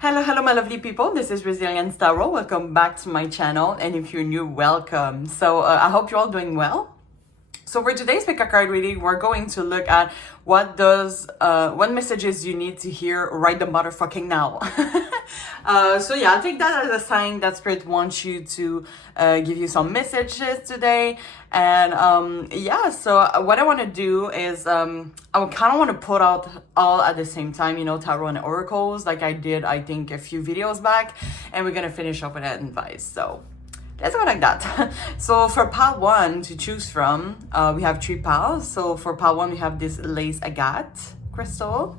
Hello, my lovely people. This is Resilience Tarot. Welcome back to my channel. And if you're new, welcome. So I hope you're all doing well. So for today's pick a card reading, we're going to look at what messages you need to hear right the motherfucking now. So yeah, take that as a sign that Spirit wants you to give you some messages today. And yeah, so what I want to do is I kind of want to put out all at the same time, you know, tarot and oracles, like I did, I think, a few videos back. And we're going to finish up with that advice. So let's go like that. So for pile 1 to choose from, we have 3 piles. So for pile 1, we have this lace agate crystal.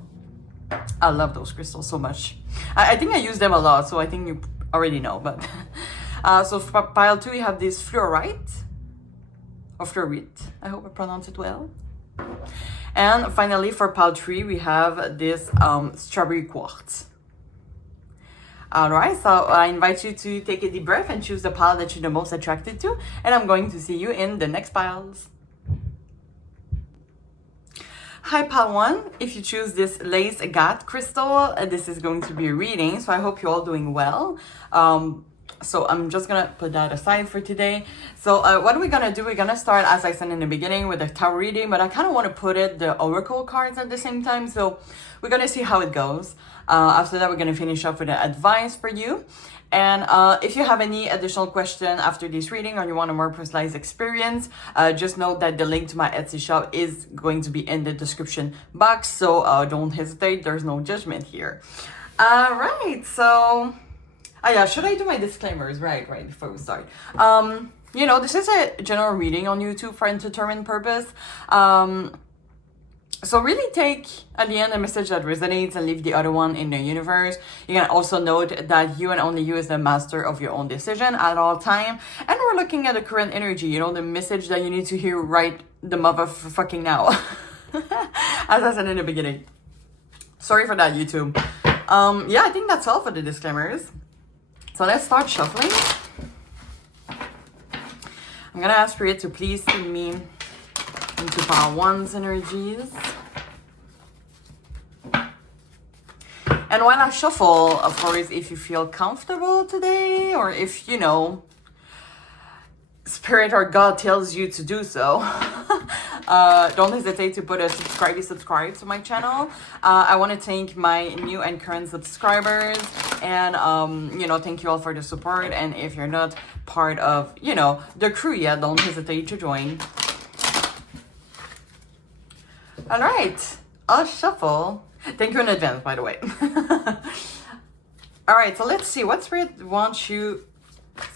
I love those crystals so much. I think I use them a lot, so I think you already know. But so for pile 2, we have this fluorite, or fluorite. I hope I pronounce it well. And finally, for pile 3, we have this strawberry quartz. Alright, so I invite you to take a deep breath and choose the pile that you're the most attracted to. And I'm going to see you in the next piles. Hi, pile 1. If you choose this lace agate crystal, this is going to be a reading. So I hope you're all doing well. So I'm just going to put that aside for today. So what are we going to do? We're going to start, as I said in the beginning, with a tarot reading. But I kind of want to put the oracle cards at the same time. So we're going to see how it goes. After that, we're going to finish up with an advice for you. And if you have any additional question after this reading or you want a more personalized experience, just note that the link to my Etsy shop is going to be in the description box. So don't hesitate. There's no judgment here. All right. So, yeah, should I do my disclaimers? Right, before we start. You know, this is a general reading on YouTube for entertainment purpose. So really take, at the end, a message that resonates and leave the other one in the universe. You can also note that you and only you is the master of your own decision at all time. And we're looking at the current energy, you know, the message that you need to hear right the motherfucking now. As I said in the beginning. Sorry for that, YouTube. Yeah, I think that's all for the disclaimers. So let's start shuffling. I'm gonna ask Spirit to please send me into pile 1's energies. And while I shuffle, of course, if you feel comfortable today, or if, you know, Spirit or God tells you to do so, don't hesitate to put a subscribe to my channel. I want to thank my new and current subscribers, and you know, thank you all for the support. And if you're not part of, you know, the crew yet, don't hesitate to join. All right, I'll shuffle. Thank you in advance, by the way. All right, so let's see what Spirit wants you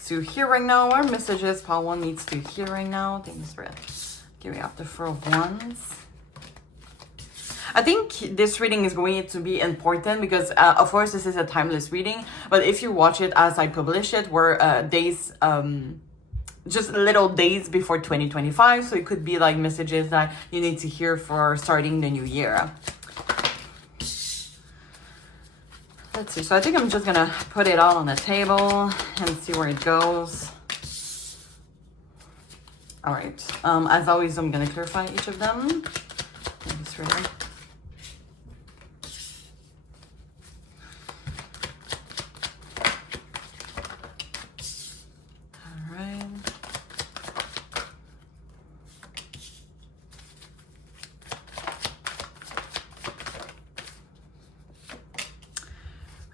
to hear right now. What messages pile 1 needs to hear right now? Thank you, Spirit. Giving up the 4 of Wands. I think this reading is going to be important because, of course, this is a timeless reading. But if you watch it as I publish it, we're days... just little days before 2025, so it could be like messages that you need to hear for starting the new year. Let's see, so I think I'm just gonna put it all on the table and see where it goes. All right, as always, I'm gonna clarify each of them. This reading.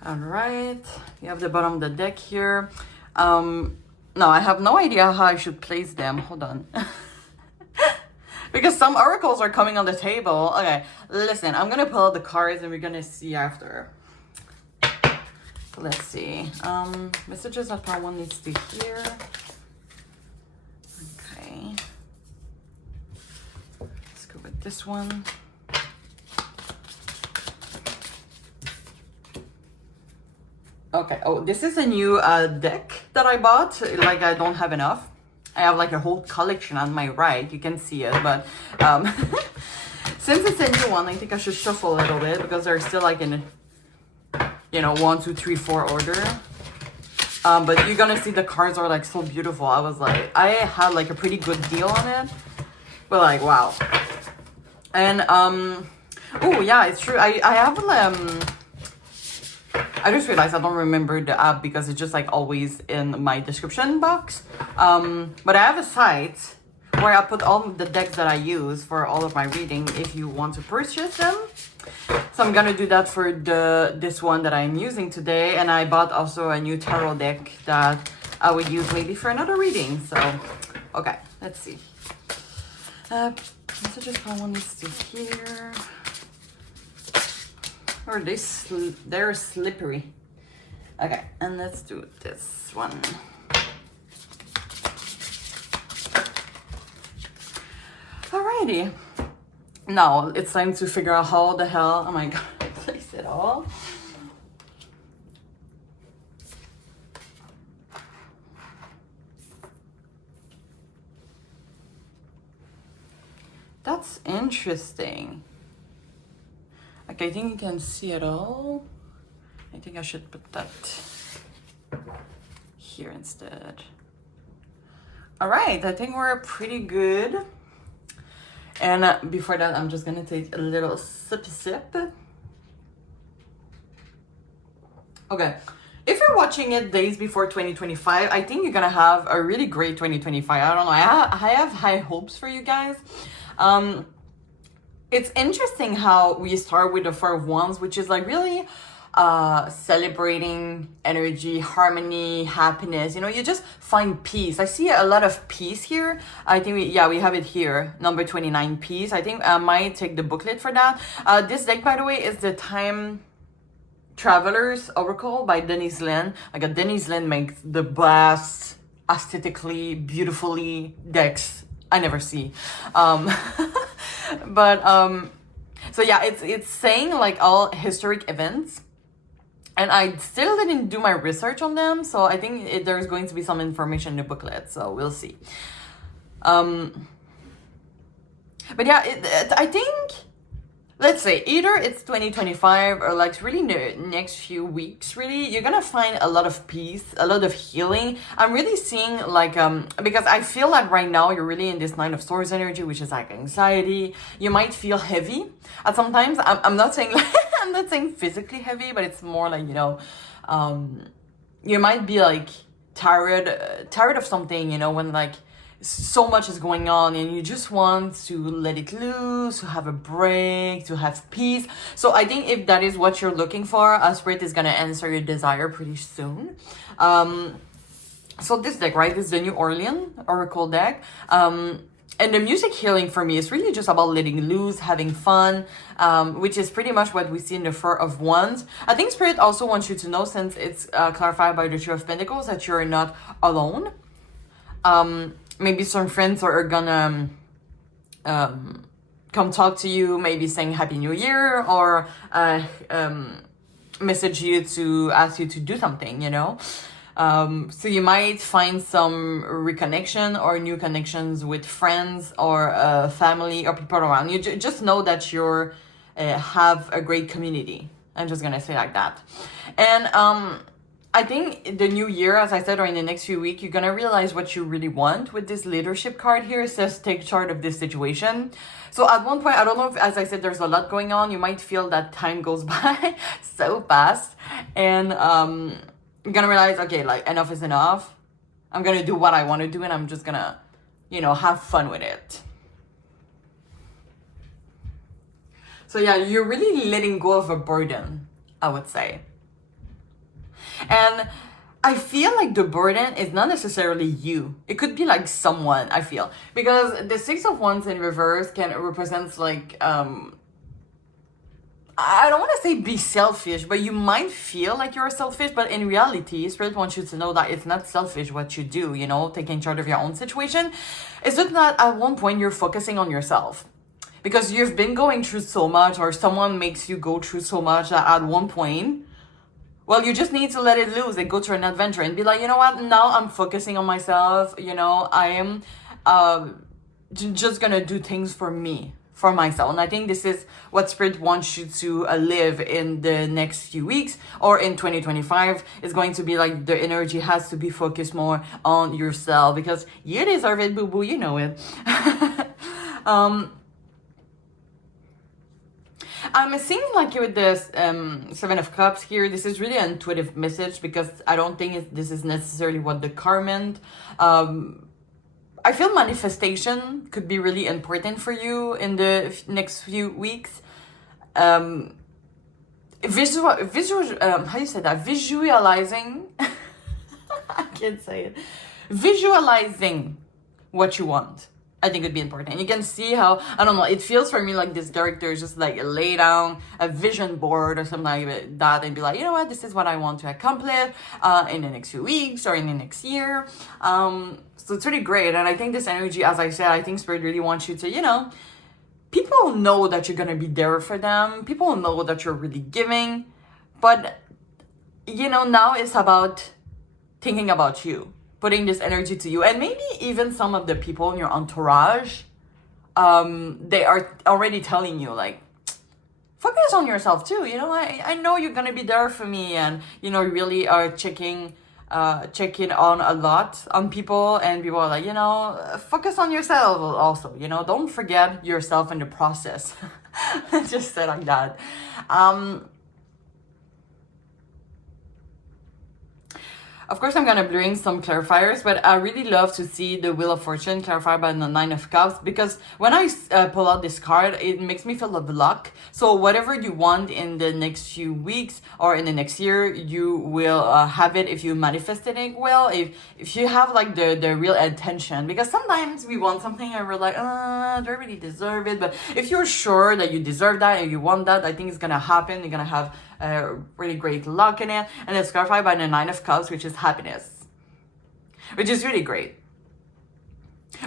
All right, we have the bottom of the deck here. No, I have no idea how I should place them. Hold on. Because some oracles are coming on the table. Okay, listen, I'm going to pull out the cards and we're going to see after. So let's see. Messages that pile 1 needs to hear. Okay. Let's go with this one. Okay, oh, this is a new deck that I bought. Like, I don't have enough. I have like a whole collection on my right. You can see it, but since it's a new one, I think I should shuffle a little bit because they're still like in, you know, 1, 2, 3, 4 order. But you're gonna see the cards are like so beautiful. I was like, I had like a pretty good deal on it, but like, wow. And oh yeah, it's true. I have I just realized I don't remember the app because it's just like always in my description box. But I have a site where I put all of the decks that I use for all of my reading if you want to purchase them. So I'm gonna do that for this one that I'm using today, and I bought also a new tarot deck that I would use maybe for another reading. So, okay, let's see. Messages I want this to hear. Or they're slippery. Okay, and let's do this one. Alrighty. Now it's time to figure out how the hell am I gonna place it all. That's interesting. Okay, I think you can see it all. I think I should put that here instead. All right, I think we're pretty good. And before that, I'm just gonna take a little sip. Okay, if you're watching it days before 2025, I think you're gonna have a really great 2025. I don't know, I have high hopes for you guys. It's interesting how we start with the Four of Wands, which is like really celebrating energy, harmony, happiness. You know, you just find peace. I see a lot of peace here. I think we have it here, number 29, peace. I think I might take the booklet for that. This deck, by the way, is the Time Traveler's Oracle by Denise Linn. Like, Denise Linn makes the best, aesthetically, beautifully decks I never see. But so yeah, it's saying like all historic events, and I still didn't do my research on them, so I think there's going to be some information in the booklet, so we'll see. But yeah, I think, let's say either it's 2025 or like really next few weeks, really, you're gonna find a lot of peace, a lot of healing. I'm really seeing like, because I feel like right now you're really in this Nine of Swords energy, which is like anxiety. You might feel heavy at sometimes. I'm not saying like, I'm not saying physically heavy, but it's more like, you know, you might be like tired of something, you know, when like so much is going on and you just want to let it loose, to have a break, to have peace. So I think if that is what you're looking for, Spirit is gonna answer your desire pretty soon. So this deck, right, is the New Orleans Oracle deck. And the music healing for me is really just about letting loose, having fun, which is pretty much what we see in the Four of Wands. I think Spirit also wants you to know, since it's clarified by the Two of Pentacles, that you're not alone. Maybe some friends are gonna come talk to you, maybe saying Happy New Year, or message you to ask you to do something, you know? So you might find some reconnection or new connections with friends or family or people around you. Just know that you're have a great community. I'm just gonna say like that. And I think the new year, as I said, or in the next few weeks, you're gonna realize what you really want. With this leadership card here, it says take charge of this situation. So at one point, I don't know if, as I said, there's a lot going on. You might feel that time goes by so fast, and you're gonna realize, okay, like enough is enough. I'm gonna do what I want to do, and I'm just gonna, you know, have fun with it. So yeah, you're really letting go of a burden, I would say. And I feel like the burden is not necessarily you. It could be like someone, I feel. Because the Six of Wands in reverse can represent like, I don't want to say be selfish, but you might feel like you're selfish, but in reality, Spirit wants you to know that it's not selfish what you do, you know, taking charge of your own situation. It's just that at one point you're focusing on yourself. Because you've been going through so much, or someone makes you go through so much that at one point, well, you just need to let it loose and go to an adventure and be like, you know what, now I'm focusing on myself, you know, I am just gonna do things for me, for myself. And I think this is what Spirit wants you to live in the next few weeks, or in 2025. It's going to be like the energy has to be focused more on yourself, because you deserve it, boo-boo, you know it. It seems like with this Seven of Cups here, this is really an intuitive message, because I don't think this is necessarily what the card meant. I feel manifestation could be really important for you in the next few weeks. How you say that? Visualizing. I can't say it. Visualizing what you want, I think would be important. You can see how, I don't know, it feels for me like this character is just like lay down a vision board or something like that and be like, you know what, this is what I want to accomplish in the next few weeks or in the next year. So it's really great. And I think this energy, as I said, I think Spirit really wants you to, you know, people know that you're going to be there for them. People know that you're really giving. But, you know, now it's about thinking about you, putting this energy to you. And maybe even some of the people in your entourage, they are already telling you, like, focus on yourself too. You know, I know you're going to be there for me. And, you know, really are checking on a lot on people, and people are like, you know, focus on yourself also, you know, don't forget yourself in the process. Just say like that. Of course, I'm gonna bring some clarifiers, but I really love to see the Wheel of Fortune clarified by the Nine of Cups, because when I pull out this card, it makes me feel of luck. So whatever you want in the next few weeks or in the next year, you will have it if you manifested it well, if you have like the real intention. Because sometimes we want something and we're like, do I really deserve it? But if you're sure that you deserve that and you want that, I think it's gonna happen. You're gonna have really great luck in it. And it's clarified by the Nine of Cups, which is happiness, which is really great.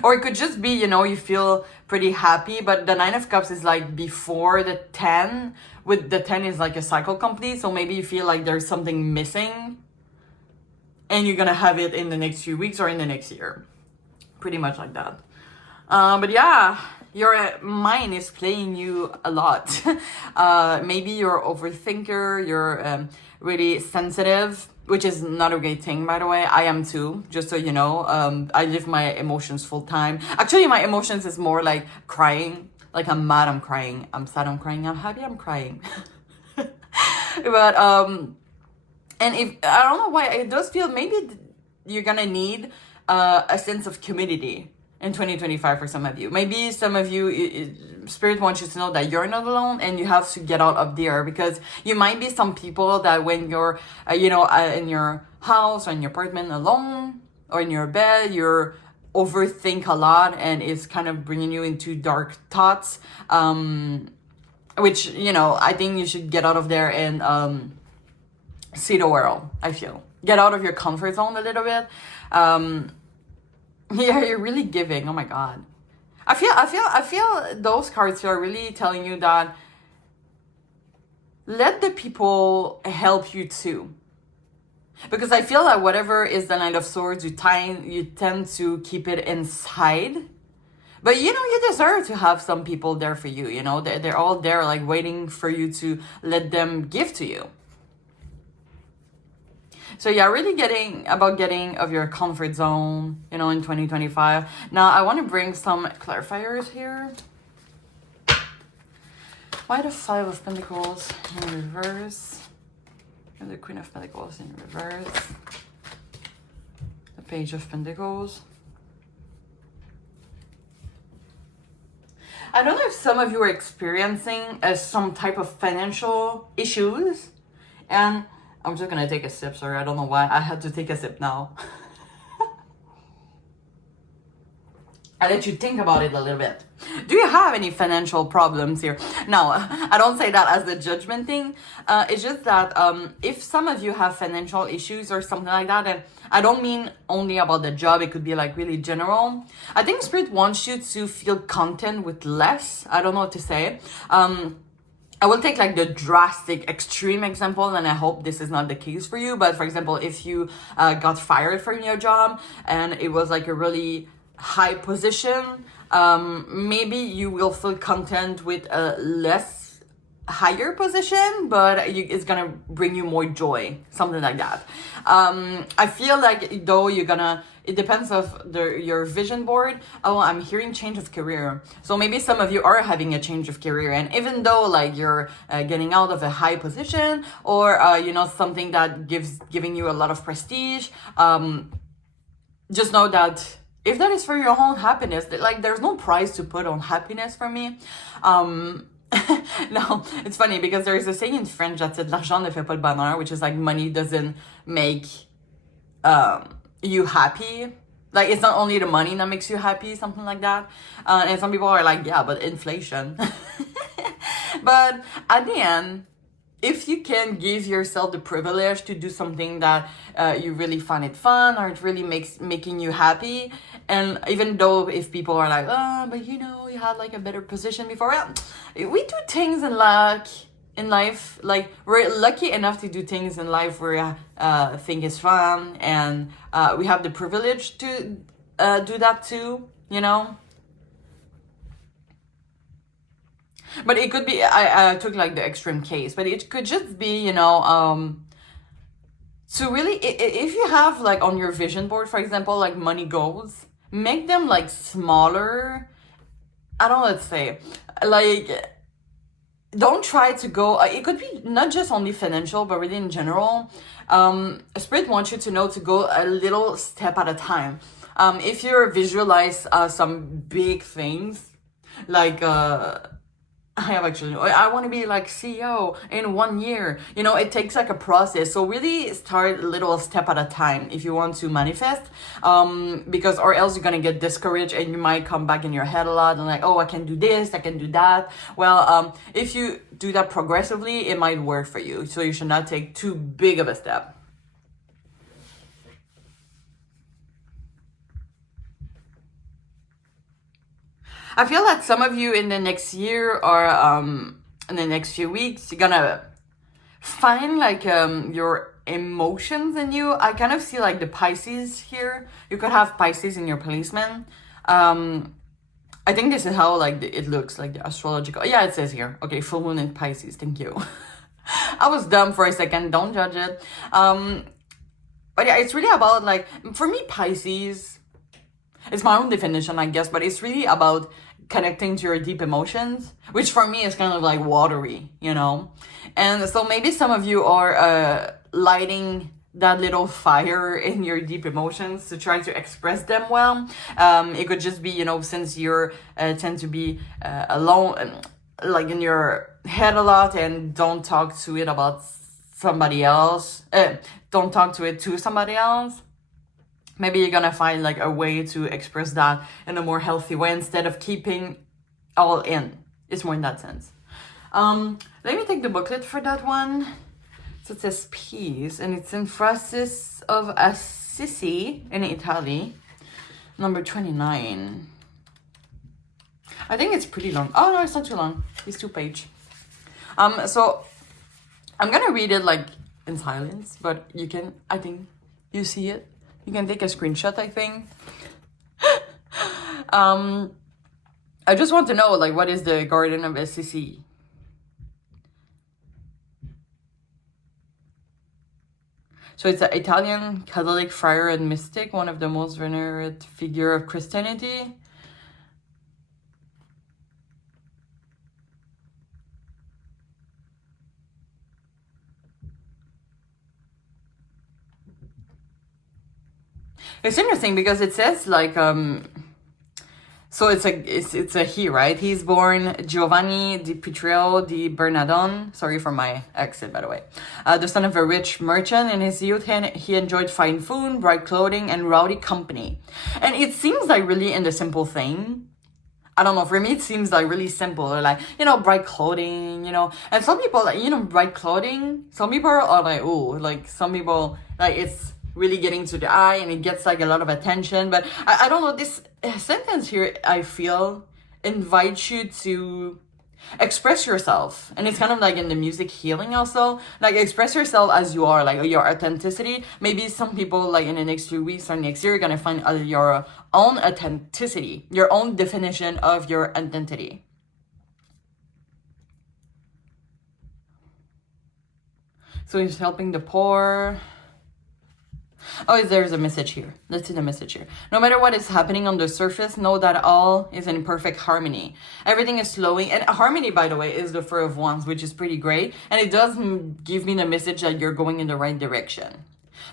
Or it could just be, you know, you feel pretty happy, but the Nine of Cups is like before the 10, with the 10 is like a cycle complete. So maybe you feel like there's something missing and you're gonna have it in the next few weeks or in the next year. Pretty much like that. But yeah, your mind is playing you a lot. Maybe you're an overthinker, you're really sensitive, which is not a great thing, by the way. I am too, just so you know. I live my emotions full time. Actually, my emotions is more like crying. Like I'm mad, I'm crying. I'm sad, I'm crying. I'm happy, I'm crying. But, and if, I don't know why, it does feel maybe you're gonna need a sense of community in 2025 for some of you. Maybe some of you, Spirit wants you to know that you're not alone and you have to get out of there, because you might be some people that when you're, you know, in your house or in your apartment alone or in your bed, you're overthink a lot and it's kind of bringing you into dark thoughts, which, you know, I think you should get out of there and see the world. I feel get out of your comfort zone a little bit. Yeah, you're really giving. Oh my God. I feel those cards are really telling you that let the people help you too. Because I feel that whatever is the Knight of Swords, you tend to keep it inside. But you know, you deserve to have some people there for you. You know, they're all there like waiting for you to let them give to you. So yeah, really getting of your comfort zone, you know, in 2025. Now, I want to bring some clarifiers here. Why the Five of Pentacles in reverse? And the Queen of Pentacles in reverse. The Page of Pentacles. I don't know if some of you are experiencing some type of financial issues, and I'm just gonna take a sip, sorry, I don't know why I had to take a sip now. I let you think about it a little bit. Do you have any financial problems here? No, I don't say that as a judgment thing. It's just that if some of you have financial issues or something like that, and I don't mean only about the job, it could be like really general. I think Spirit wants you to feel content with less. I don't know what to say. I will take like the drastic extreme example, and I hope this is not the case for you. But for example, if you got fired from your job and it was like a really high position, maybe you will feel content with less higher position, but it's gonna bring you more joy, something like that. I feel like though it depends of your vision board. Oh, I'm hearing change of career, so maybe some of you are having a change of career, and even though like you're getting out of a high position, or something that giving you a lot of prestige, just know that if that is for your own happiness, like there's no price to put on happiness for me. No, it's funny because there is a saying in French that said l'argent ne fait pas le bonheur, which is like money doesn't make you happy. Like it's not only the money that makes you happy, something like that. And some people are like, yeah, but inflation. But at the end, if you can give yourself the privilege to do something that you really find it fun, or it really making you happy, and even though if people are like, oh, but you had like a better position before, well, we do things in life, like we're lucky enough to do things in life where think is fun, and we have the privilege to do that too, But it could be, I took like the extreme case, but it could just be, to really, if you have like on your vision board, for example, like money goals, make them like smaller. I don't know, let's say, like, don't try to go, it could be not just only financial, but really in general. Spirit wants you to know to go a little step at a time. If you visualize some big things, like, I want to be like CEO in 1 year. It takes like a process. So really start a little step at a time if you want to manifest. Because or else you're going to get discouraged and you might come back in your head a lot and like, oh, I can do this, I can do that. Well, if you do that progressively, it might work for you. So you should not take too big of a step. I feel that some of you in the next year or in the next few weeks, you're gonna find like your emotions in you. I kind of see like the Pisces here. You could have Pisces in your placement. I think this is how like it looks like the astrological. Yeah, it says here. Okay, full moon in Pisces. Thank you. I was dumb for a second. Don't judge it. But yeah, it's really about like, for me, Pisces, it's my own definition, I guess, but it's really about connecting to your deep emotions, which for me is kind of like watery, And so maybe some of you are lighting that little fire in your deep emotions to try to express them well. It could just be, since you're tend to be alone, like in your head a lot, and don't talk to it about somebody else. Don't talk to it to somebody else. Maybe you're gonna find like a way to express that in a more healthy way instead of keeping all in. It's more in that sense. Let me take the booklet for that one. So it says peace, and it's in Francis of Assisi in Italy, number 29. I think it's pretty long. Oh no, it's not too long. It's 2-page. So I'm gonna read it like in silence, but you can, I think you see it. You can take a screenshot, I think. I just want to know, like, what is the Garden of Assisi? So it's an Italian Catholic friar and mystic, one of the most venerated figure of Christianity. It's interesting because it says like so it's a he, right? He's born Giovanni di Pietro di Bernardone. Sorry for my accent, by the way. The son of a rich merchant. In his youth, he enjoyed fine food, bright clothing, and rowdy company. And it seems like really in the simple thing. I don't know, for me it seems like really simple, like, bright clothing, and some people, like, bright clothing, some people are like, oh, like, some people, like, it's really getting to the eye and it gets like a lot of attention. But I don't know, this sentence here, I feel, invites you to express yourself. And it's kind of like in the music healing also, like express yourself as you are, like your authenticity. Maybe some people like in the next few weeks or next year, you're gonna find your own authenticity, your own definition of your identity. So it's helping the poor. Oh, there's a message here. Let's see the message here. No matter what is happening on the surface, know that all is in perfect harmony. Everything is flowing. And harmony, by the way, is the Four of Wands, which is pretty great. And it does give me the message that you're going in the right direction.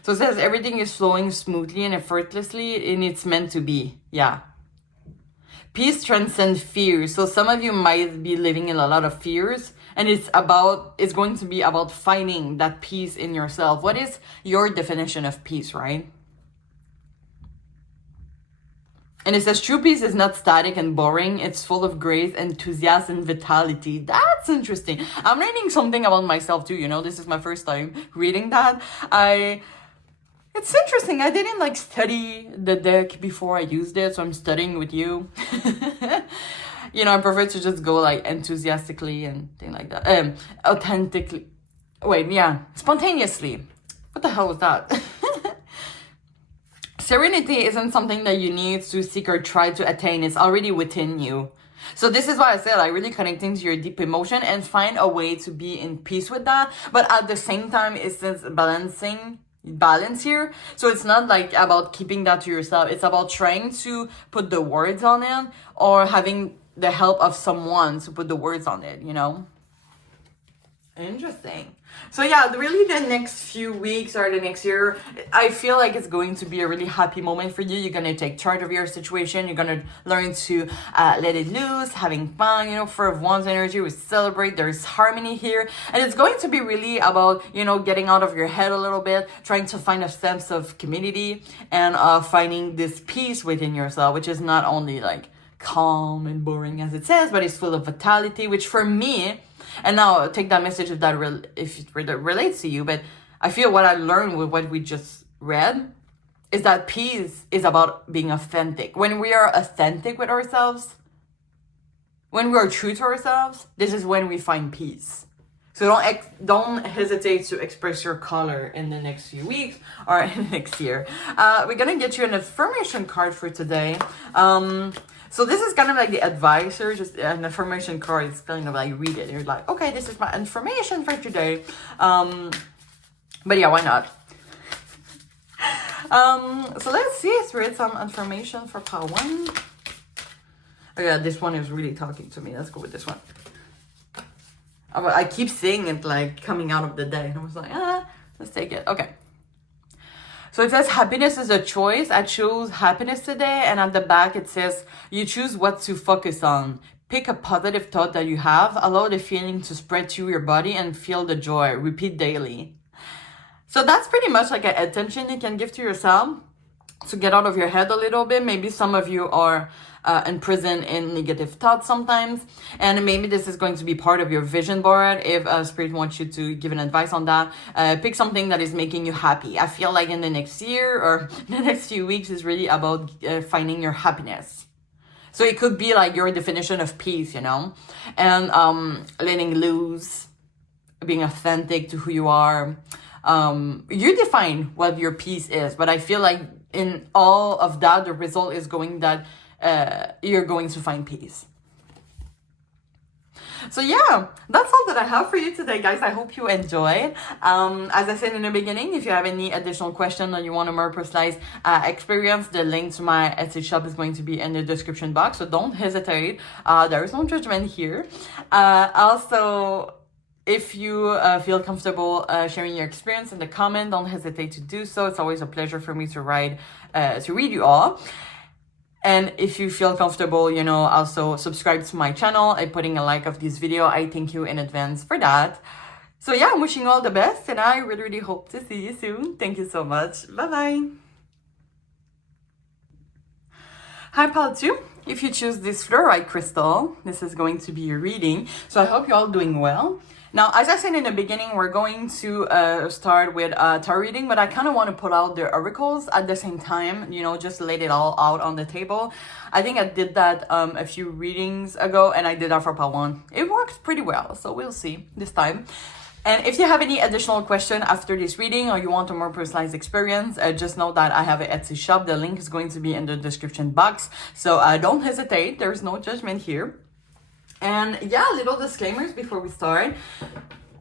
So it says everything is flowing smoothly and effortlessly, and it's meant to be. Yeah. Peace transcends fear. So some of you might be living in a lot of fears, and it's going to be about finding that peace in yourself. What is your definition of peace, right? And it says true peace is not static and boring. It's full of grace, enthusiasm, and vitality. That's interesting. I'm reading something about myself too, you know. This is my first time reading that. It's interesting. I didn't like study the deck before I used it, so I'm studying with you. You know, I prefer to just go like enthusiastically and things like that. Authentically. Wait, yeah. Spontaneously. What the hell was that? Serenity isn't something that you need to seek or try to attain. It's already within you. So this is why I said, like, really connecting to your deep emotion and find a way to be in peace with that. But at the same time, it's this balance here. So it's not like about keeping that to yourself. It's about trying to put the words on it or having the help of someone to put the words on it, you know? Interesting. So yeah, really the next few weeks or the next year, I feel like it's going to be a really happy moment for you. You're going to take charge of your situation. You're going to learn to let it loose, having fun, you know, Four of Wands energy. We celebrate. There's harmony here. And it's going to be really about, you know, getting out of your head a little bit, trying to find a sense of community and finding this peace within yourself, which is not only like calm and boring as it says, but it's full of vitality, which for me, and now take that message if it relates to you, but I feel what I learned with what we just read is that peace is about being authentic. When we are authentic with ourselves, when we are true to ourselves, this is when we find peace. So don't hesitate to express your color in the next few weeks or in the next year. We're gonna get you an affirmation card for today. So this is kind of like the advisor, just an affirmation card. It's kind of like read it. You're like, okay, this is my information for today. But yeah, why not? So let's see. Let's read some information for part one. Oh yeah, this one is really talking to me. Let's go with this one. I keep seeing it like coming out of the day. And I was like, let's take it. Okay. So it says happiness is a choice. I chose happiness today. And at the back it says you choose what to focus on. Pick a positive thought that you have. Allow the feeling to spread through your body and feel the joy. Repeat daily. So that's pretty much like an attention you can give to yourself to get out of your head a little bit. Maybe some of you are imprisoned in negative thoughts sometimes, and maybe this is going to be part of your vision board. If Spirit wants you to give an advice on that, pick something that is making you happy. I feel like in the next year or the next few weeks is really about finding your happiness. So it could be like your definition of peace, you know, and letting loose, being authentic to who you are. You define what your peace is, but I feel like in all of that, the result is going that you're going to find peace. So yeah, that's all that I have for you today, guys. I hope you enjoyed. As I said in the beginning, if you have any additional questions or you want a more personalized experience, the link to my Etsy shop is going to be in the description box. So don't hesitate. There is no judgment here. Also, if you feel comfortable sharing your experience in the comment, don't hesitate to do so. It's always a pleasure for me to read you all. And if you feel comfortable, you know, also subscribe to my channel and putting a like of this video. I thank you in advance for that. So yeah, I'm wishing you all the best, and I really, really hope to see you soon. Thank you so much. Bye-bye. Hi, pile 2. If you choose this fluorite crystal, this is going to be your reading. So I hope you're all doing well. Now, as I said in the beginning, we're going to start with tarot reading, but I kind of want to put out the oracles at the same time, you know, just lay it all out on the table. I think I did that a few readings ago, and I did that for part 1. It worked pretty well, so we'll see this time. And if you have any additional question after this reading or you want a more personalized experience, just know that I have an Etsy shop. The link is going to be in the description box, so don't hesitate. There's no judgment here. And yeah, little disclaimers before we start.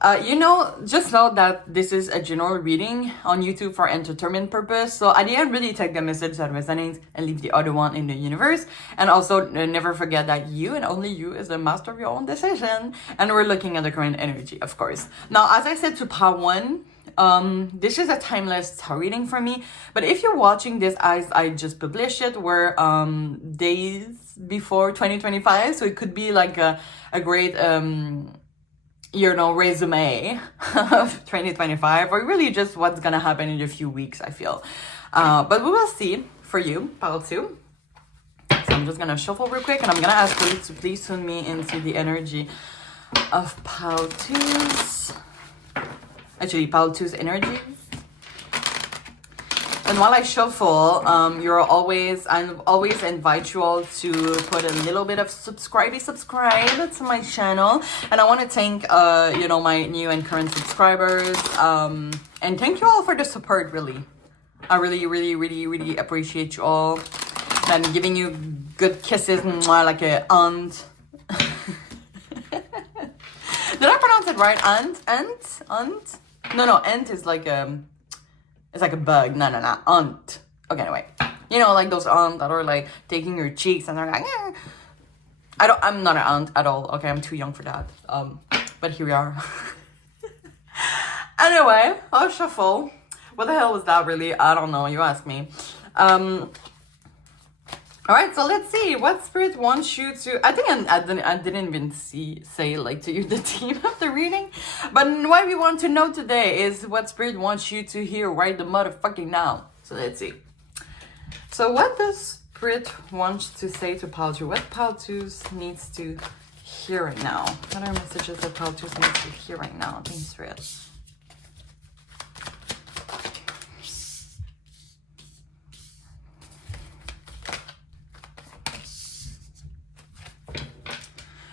Just know that this is a general reading on YouTube for entertainment purpose. So at the end, really take the message that resonates and leave the other one in the universe. And also never forget that you and only you is the master of your own decision. And we're looking at the current energy, of course. Now, as I said to part 1, this is a timeless tarot reading for me. But if you're watching this as I just published it, we're days before 2025. So it could be like a great... resume of 2025, or really just what's gonna happen in a few weeks, I feel. But we will see for you, pile 2. So I'm just gonna shuffle real quick, and I'm gonna ask you to please tune me into the energy of pile 2's. Actually, pile 2's energy. And while I shuffle, I always invite you all to put a little bit of subscribe to my channel. And I want to thank, my new and current subscribers. And thank you all for the support, really. I really, really, really, really appreciate you all. I'm giving you good kisses, like a aunt. Did I pronounce it right? Aunt? No, aunt is like it's like a bug. No, aunt. Okay, anyway. Like those aunts that are like taking your cheeks and they're like, I'm not an aunt at all. Okay, I'm too young for that. But here we are. Anyway, I'll shuffle. What the hell was that really? I don't know. You ask me. All right, so let's see what spirit wants you to. I think I didn't even say like to you the theme of the reading, but what we want to know today is what spirit wants you to hear right the motherfucking now. So let's see. So what does spirit want to say to pile 2? What pile 2 needs to hear right now? What are messages that pile 2 needs to hear right now? Thanks, spirit.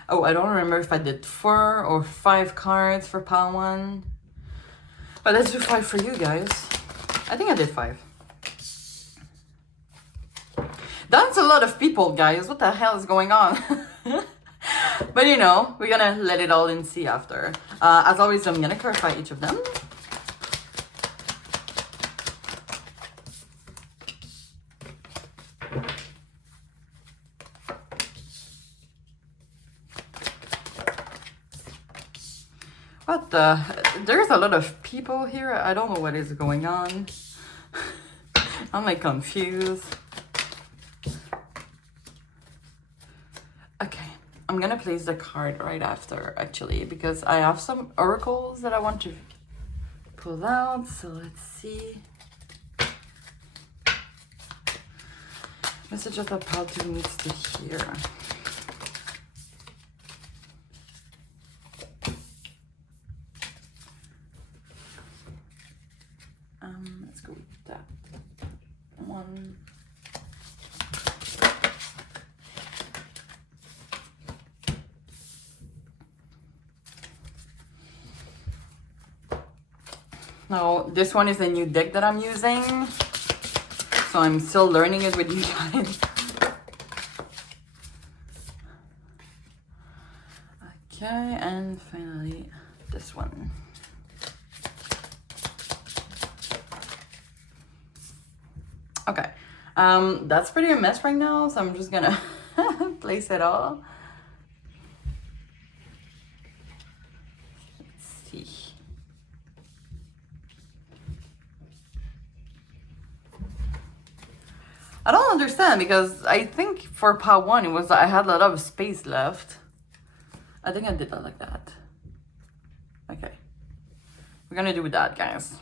Oh, I don't remember if I did 4 or 5 cards for pile 1. But let's do 5 for you guys. I think I did 5. That's a lot of people, guys. What the hell is going on? But we're gonna let it all in see after. As always, I'm gonna clarify each of them. There's a lot of people here. I don't know what is going on. I'm like confused. Okay, I'm gonna place the card right after, actually, because I have some oracles that I want to pull out. So let's see. Messages that pile 2 needs to hear. Let's go with that one. Now, this one is a new deck that I'm using, so I'm still learning it with you guys. Okay, and finally, this one. Okay, that's pretty a mess right now, so I'm just gonna place it all. Let's see. I don't understand, because I think for part 1 it was I had a lot of space left. I think I did that like that. Okay, we're gonna do that, guys.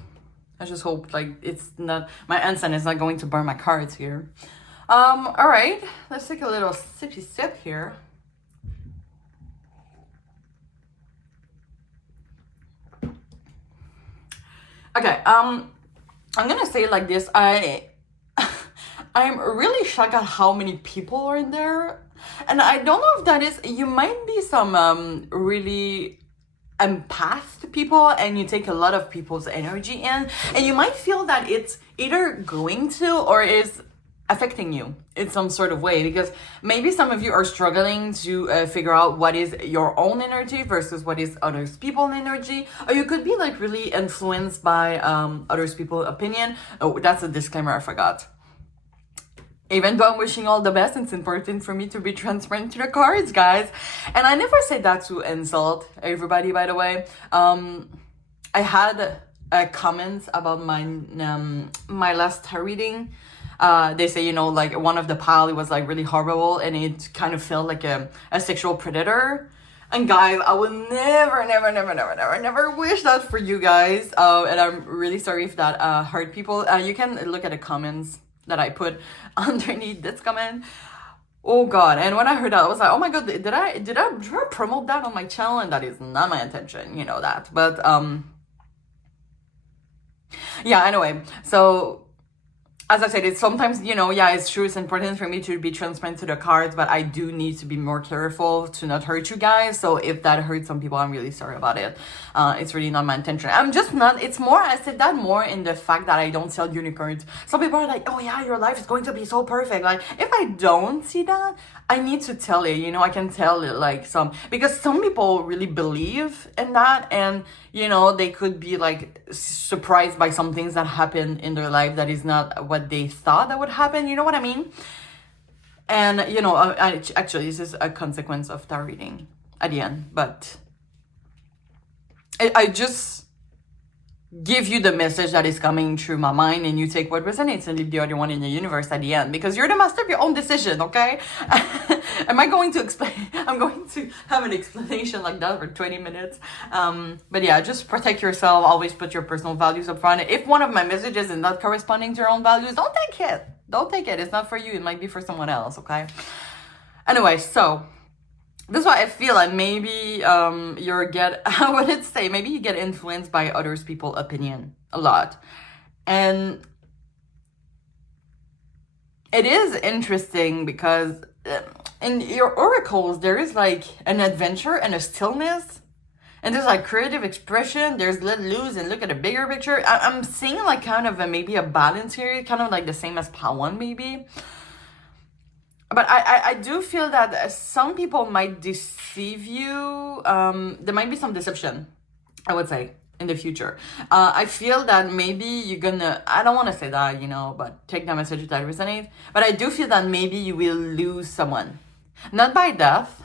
I just hope like it's not, my ensign is not going to burn my cards here. All right, let's take a little sippy sip here. Okay, I'm gonna say it like this. I'm really shocked at how many people are in there, and I don't know if that is, you might be some really empath people, and you take a lot of people's energy in, and you might feel that it's either going to or is affecting you in some sort of way, because maybe some of you are struggling to figure out what is your own energy versus what is others people's energy, or you could be like really influenced by others people's opinion. Oh, that's a disclaimer I forgot. Even though I'm wishing all the best, it's important for me to be transparent to the cards, guys. And I never say that to insult everybody, by the way. I had comments about my last reading. They say, like one of the pile, it was like really horrible and it kind of felt like a sexual predator. And guys, I would never wish that for you guys. And I'm really sorry if that hurt people. You can look at the comments that I put underneath this comment. Oh God. And when I heard that, I was like, oh my God, did I promote that on my channel? And that is not my intention, you know that. But yeah, anyway, so as I said, it's sometimes, it's true, it's important for me to be transparent to the cards, but I do need to be more careful to not hurt you guys. So if that hurts some people, I'm really sorry about it. It's really not my intention. I'm just not, it's more, I said that more in the fact that I don't sell unicorns. Some people are like, oh yeah, your life is going to be so perfect. Like, if I don't see that, I need to tell it, I can tell it like because some people really believe in that, and, they could be like surprised by some things that happen in their life that is not what they thought that would happen. You know what I mean? And, actually, this is a consequence of tarot reading at the end, but I just give you the message that is coming through my mind, and you take what resonates and leave the other one in the universe at the end, because you're the master of your own decision, okay? Am I going to explain? I'm going to have an explanation like that for 20 minutes. But yeah, just protect yourself. Always put your personal values up front. If one of my messages is not corresponding to your own values, don't take it. Don't take it. It's not for you. It might be for someone else, okay? Anyway, so this is why I feel like maybe maybe you get influenced by others people's opinion a lot. And it is interesting because in your oracles, there is like an adventure and a stillness. And there's like creative expression. There's let loose and look at the bigger picture. I'm seeing like kind of maybe a balance here, kind of like the same as Pawan maybe. But I do feel that some people might deceive you. There might be some deception, I would say, in the future. I feel that maybe you're gonna, I don't want to say that, but take that message that resonates. But I do feel that maybe you will lose someone. Not by death,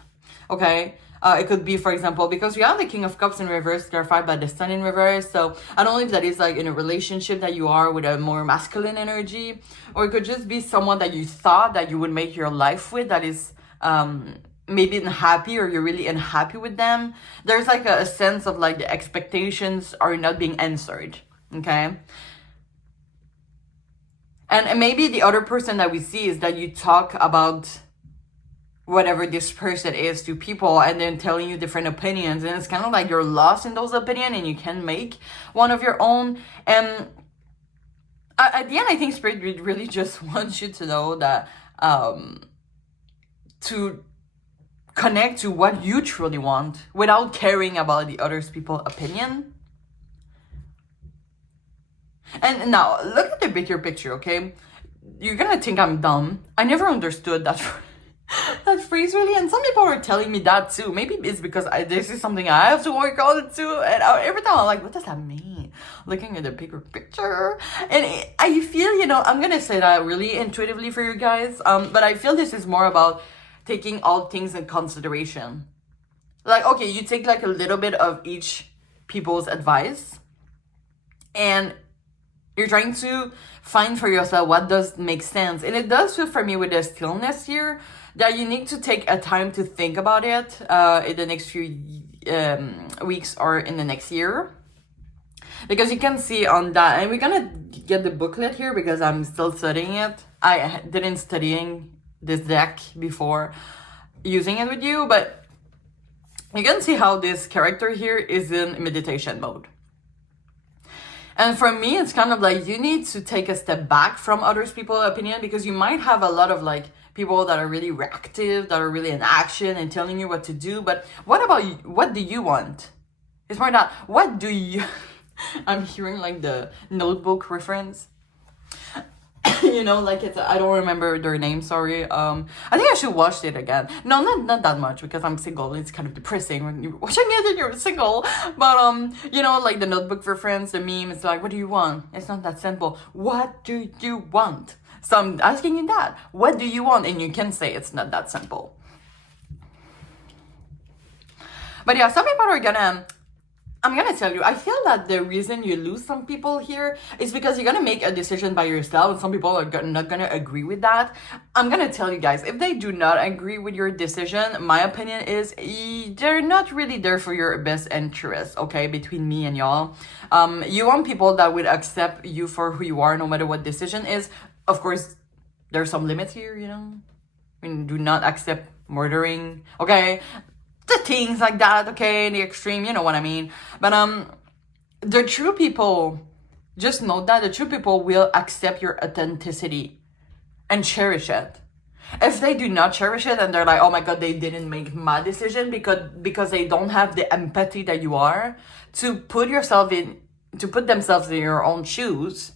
okay? It could be, for example, because we have the King of Cups in reverse, clarified by the Sun in reverse. So I don't know if that is like in a relationship that you are with a more masculine energy, or it could just be someone that you thought that you would make your life with that is maybe unhappy, or you're really unhappy with them. There's like a sense of like the expectations are not being answered, okay? And maybe the other person that we see is that you talk about whatever this person is to people, and then telling you different opinions, and it's kind of like you're lost in those opinions and you can make one of your own. And at the end, I think Spirit really just wants you to know that to connect to what you truly want without caring about the other people's opinion. And now look at the bigger picture, okay? You're gonna think I'm dumb. I never understood that that phrase really, and some people are telling me that too. Maybe it's because this is something I have to work on too, and every time I'm like, what does that mean? Looking at the bigger picture. And I feel, I'm gonna say that really intuitively for you guys, but I feel this is more about taking all things in consideration. Like, okay, you take like a little bit of each people's advice, and you're trying to find for yourself what does make sense. And it does feel for me with the stillness here that you need to take a time to think about it in the next few weeks or in the next year. Because you can see on that, and we're gonna get the booklet here because I'm still studying it. I didn't studying this deck before using it with you, but you can see how this character here is in meditation mode. And for me, it's kind of like you need to take a step back from others people's opinion, because you might have a lot of like people that are really reactive, that are really in action and telling you what to do. But what about you? What do you want? It's more that, what do you... I'm hearing like the notebook reference. You know, like it's, I don't remember their name, sorry. I think I should watch it again. No, not that much, because I'm single. It's kind of depressing when you're watching it and you're single. But you know, like the Notebook for Friends, the meme, it's like, what do you want? It's not that simple. What do you want? So I'm asking you that. What do you want? And you can say it's not that simple. But yeah, some people are gonna, I'm gonna tell you, I feel that the reason you lose some people here is because you're gonna make a decision by yourself, and some people are not gonna agree with that. I'm gonna tell you guys, if they do not agree with your decision, my opinion is they're not really there for your best interest, okay, between me and y'all. You want people that would accept you for who you are, no matter what decision is. Of course, there's some limits here, you know? I mean, do not accept murdering, okay? The things like that, okay, in the extreme, you know what I mean. But the true people, just know that the true people will accept your authenticity and cherish it. If they do not cherish it and they're like, oh my god, they didn't make my decision because they don't have the empathy that you are to put themselves in your own shoes,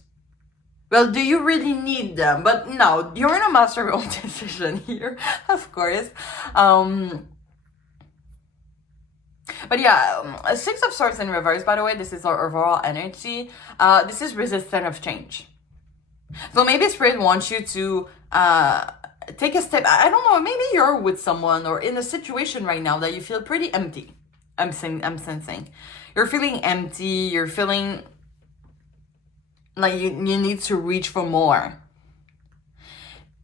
well, do you really need them? But no, you're in a master of your own decision here, of course. But yeah, Six of Swords in reverse, by the way, this is our overall energy. This is resistant of change. So maybe Spirit wants you to take a step. I don't know, maybe you're with someone or in a situation right now that you feel pretty empty. I'm sensing. You're feeling empty, you're feeling like you need to reach for more.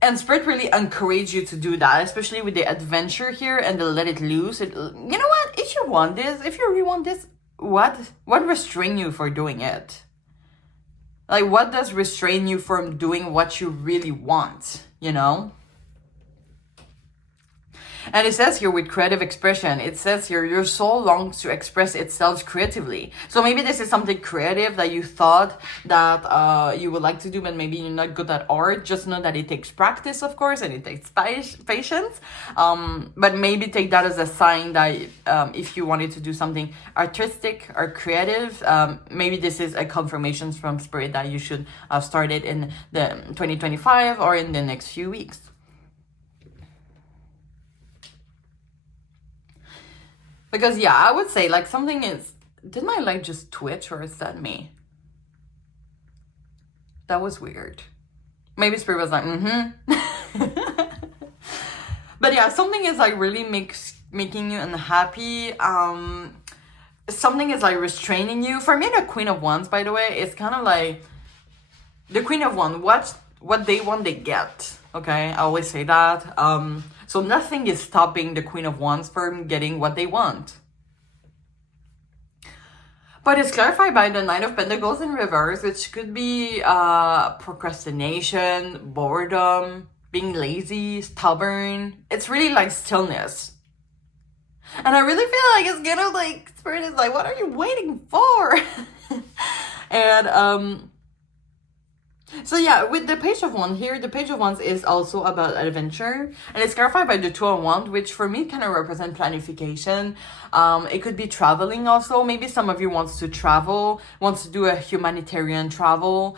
And Spirit really encourage you to do that, especially with the adventure here and the let it loose. You know what? If you want this, if you really want this, what restrain you for doing it? Like, what does restrain you from doing what you really want, you know? And it says here with creative expression, it says here your soul longs to express itself creatively. So maybe this is something creative that you thought that you would like to do, but maybe you're not good at art. Just know that it takes practice, of course, and it takes patience. But maybe take that as a sign that if you wanted to do something artistic or creative, maybe this is a confirmation from Spirit that you should start it in the 2025 or in the next few weeks. Because, yeah, I would say, like, something is... Did my light just twitch, or is that me? That was weird. Maybe Spirit was like, But, yeah, something is, like, really making you unhappy. Something is, like, restraining you. For me, the Queen of Wands, by the way, is kind of like... The Queen of Wands, what they want, they get. Okay? I always say that. So nothing is stopping the Queen of Wands from getting what they want. But it's clarified by the Knight of Pentacles in reverse, which could be procrastination, boredom, being lazy, stubborn. It's really like stillness. And I really feel like it's gonna, like, Spirit is like, what are you waiting for? And so yeah, with the Page of Wands here, the Page of Wands is also about adventure, and it's clarified by the Two of Wands, which for me kind of represent planification. It could be traveling also. Maybe some of you wants to travel, wants to do a humanitarian travel.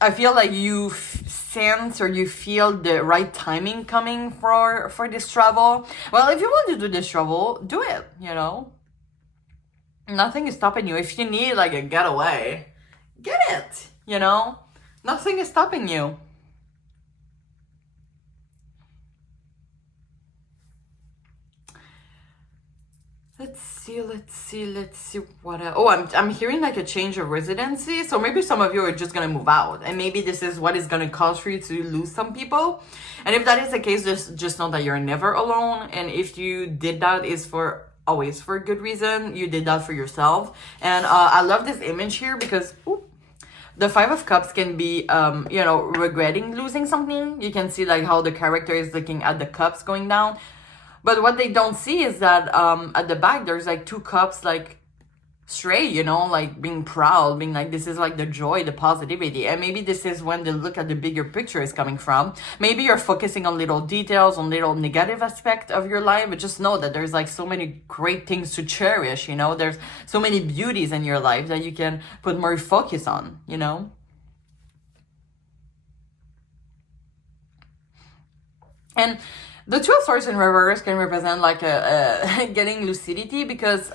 I feel like you sense or you feel the right timing coming for this travel. Well, if you want to do this travel, do it, you know. Nothing is stopping you. If you need like a getaway, get it, you know? Nothing is stopping you. Let's see what else. Oh, I'm hearing like a change of residency. So maybe some of you are just gonna move out, and maybe this is what is gonna cause for you to lose some people. And if that is the case, just know that you're never alone. And if you did that, is for always for a good reason. You did that for yourself. And I love this image here because the Five of Cups can be, you know, regretting losing something. You can see like how the character is looking at the cups going down. But what they don't see is that at the back, there's like two cups like straight, you know, like being proud, being like, this is like the joy, the positivity. And maybe this is when the look at the bigger picture is coming from. Maybe you're focusing on little details, on little negative aspect of your life, but just know that there's like so many great things to cherish, you know, there's so many beauties in your life that you can put more focus on, you know. And the Two of Swords in reverse can represent like a getting lucidity, because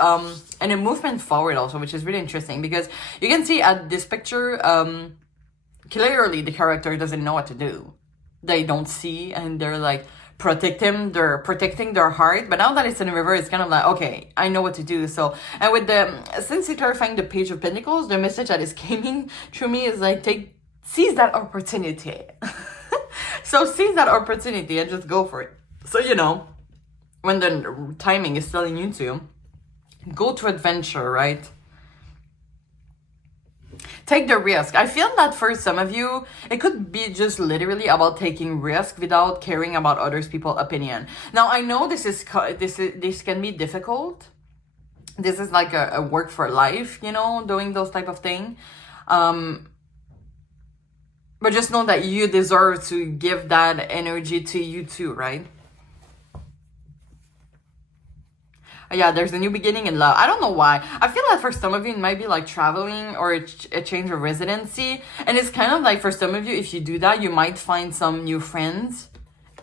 and a movement forward also, which is really interesting, because you can see at this picture, clearly the character doesn't know what to do. They don't see, and they're like they're protecting their heart. But now that it's in reverse, it's kind of like, okay, I know what to do. So, and with the, since it's clarifying the Page of Pentacles, the message that is coming through me is like, seize that opportunity. So seize that opportunity and just go for it. So, you know, when the timing is telling you to, go to adventure, right? Take the risk. I feel that for some of you, it could be just literally about taking risk without caring about others people's opinion. Now, I know this can be difficult. This is like a work for life, you know, doing those type of thing. But just know that you deserve to give that energy to you too, right? Yeah, there's a new beginning in love. I don't know why. I feel like for some of you, it might be like traveling or a change of residency. And it's kind of like for some of you, if you do that, you might find some new friends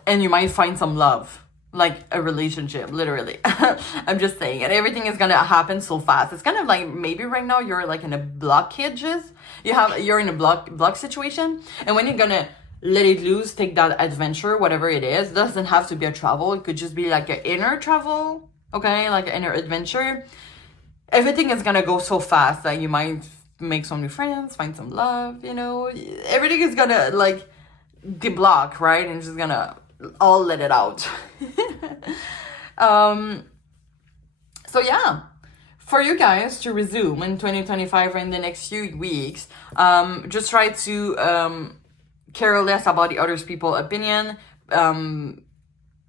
and you might find some love. Like a relationship, literally. I'm just saying. And everything is going to happen so fast. It's kind of like maybe right now you're like in a blockages. You're in a block situation. And when you're going to let it loose, take that adventure, whatever it is, it doesn't have to be a travel. It could just be like an inner travel. Okay, like an adventure. Everything is gonna go so fast that you might make some new friends, find some love, you know. Everything is gonna like deblock, right? And just gonna all let it out. So yeah, for you guys to resume in 2025 or in the next few weeks, just try to care less about the other people's opinion.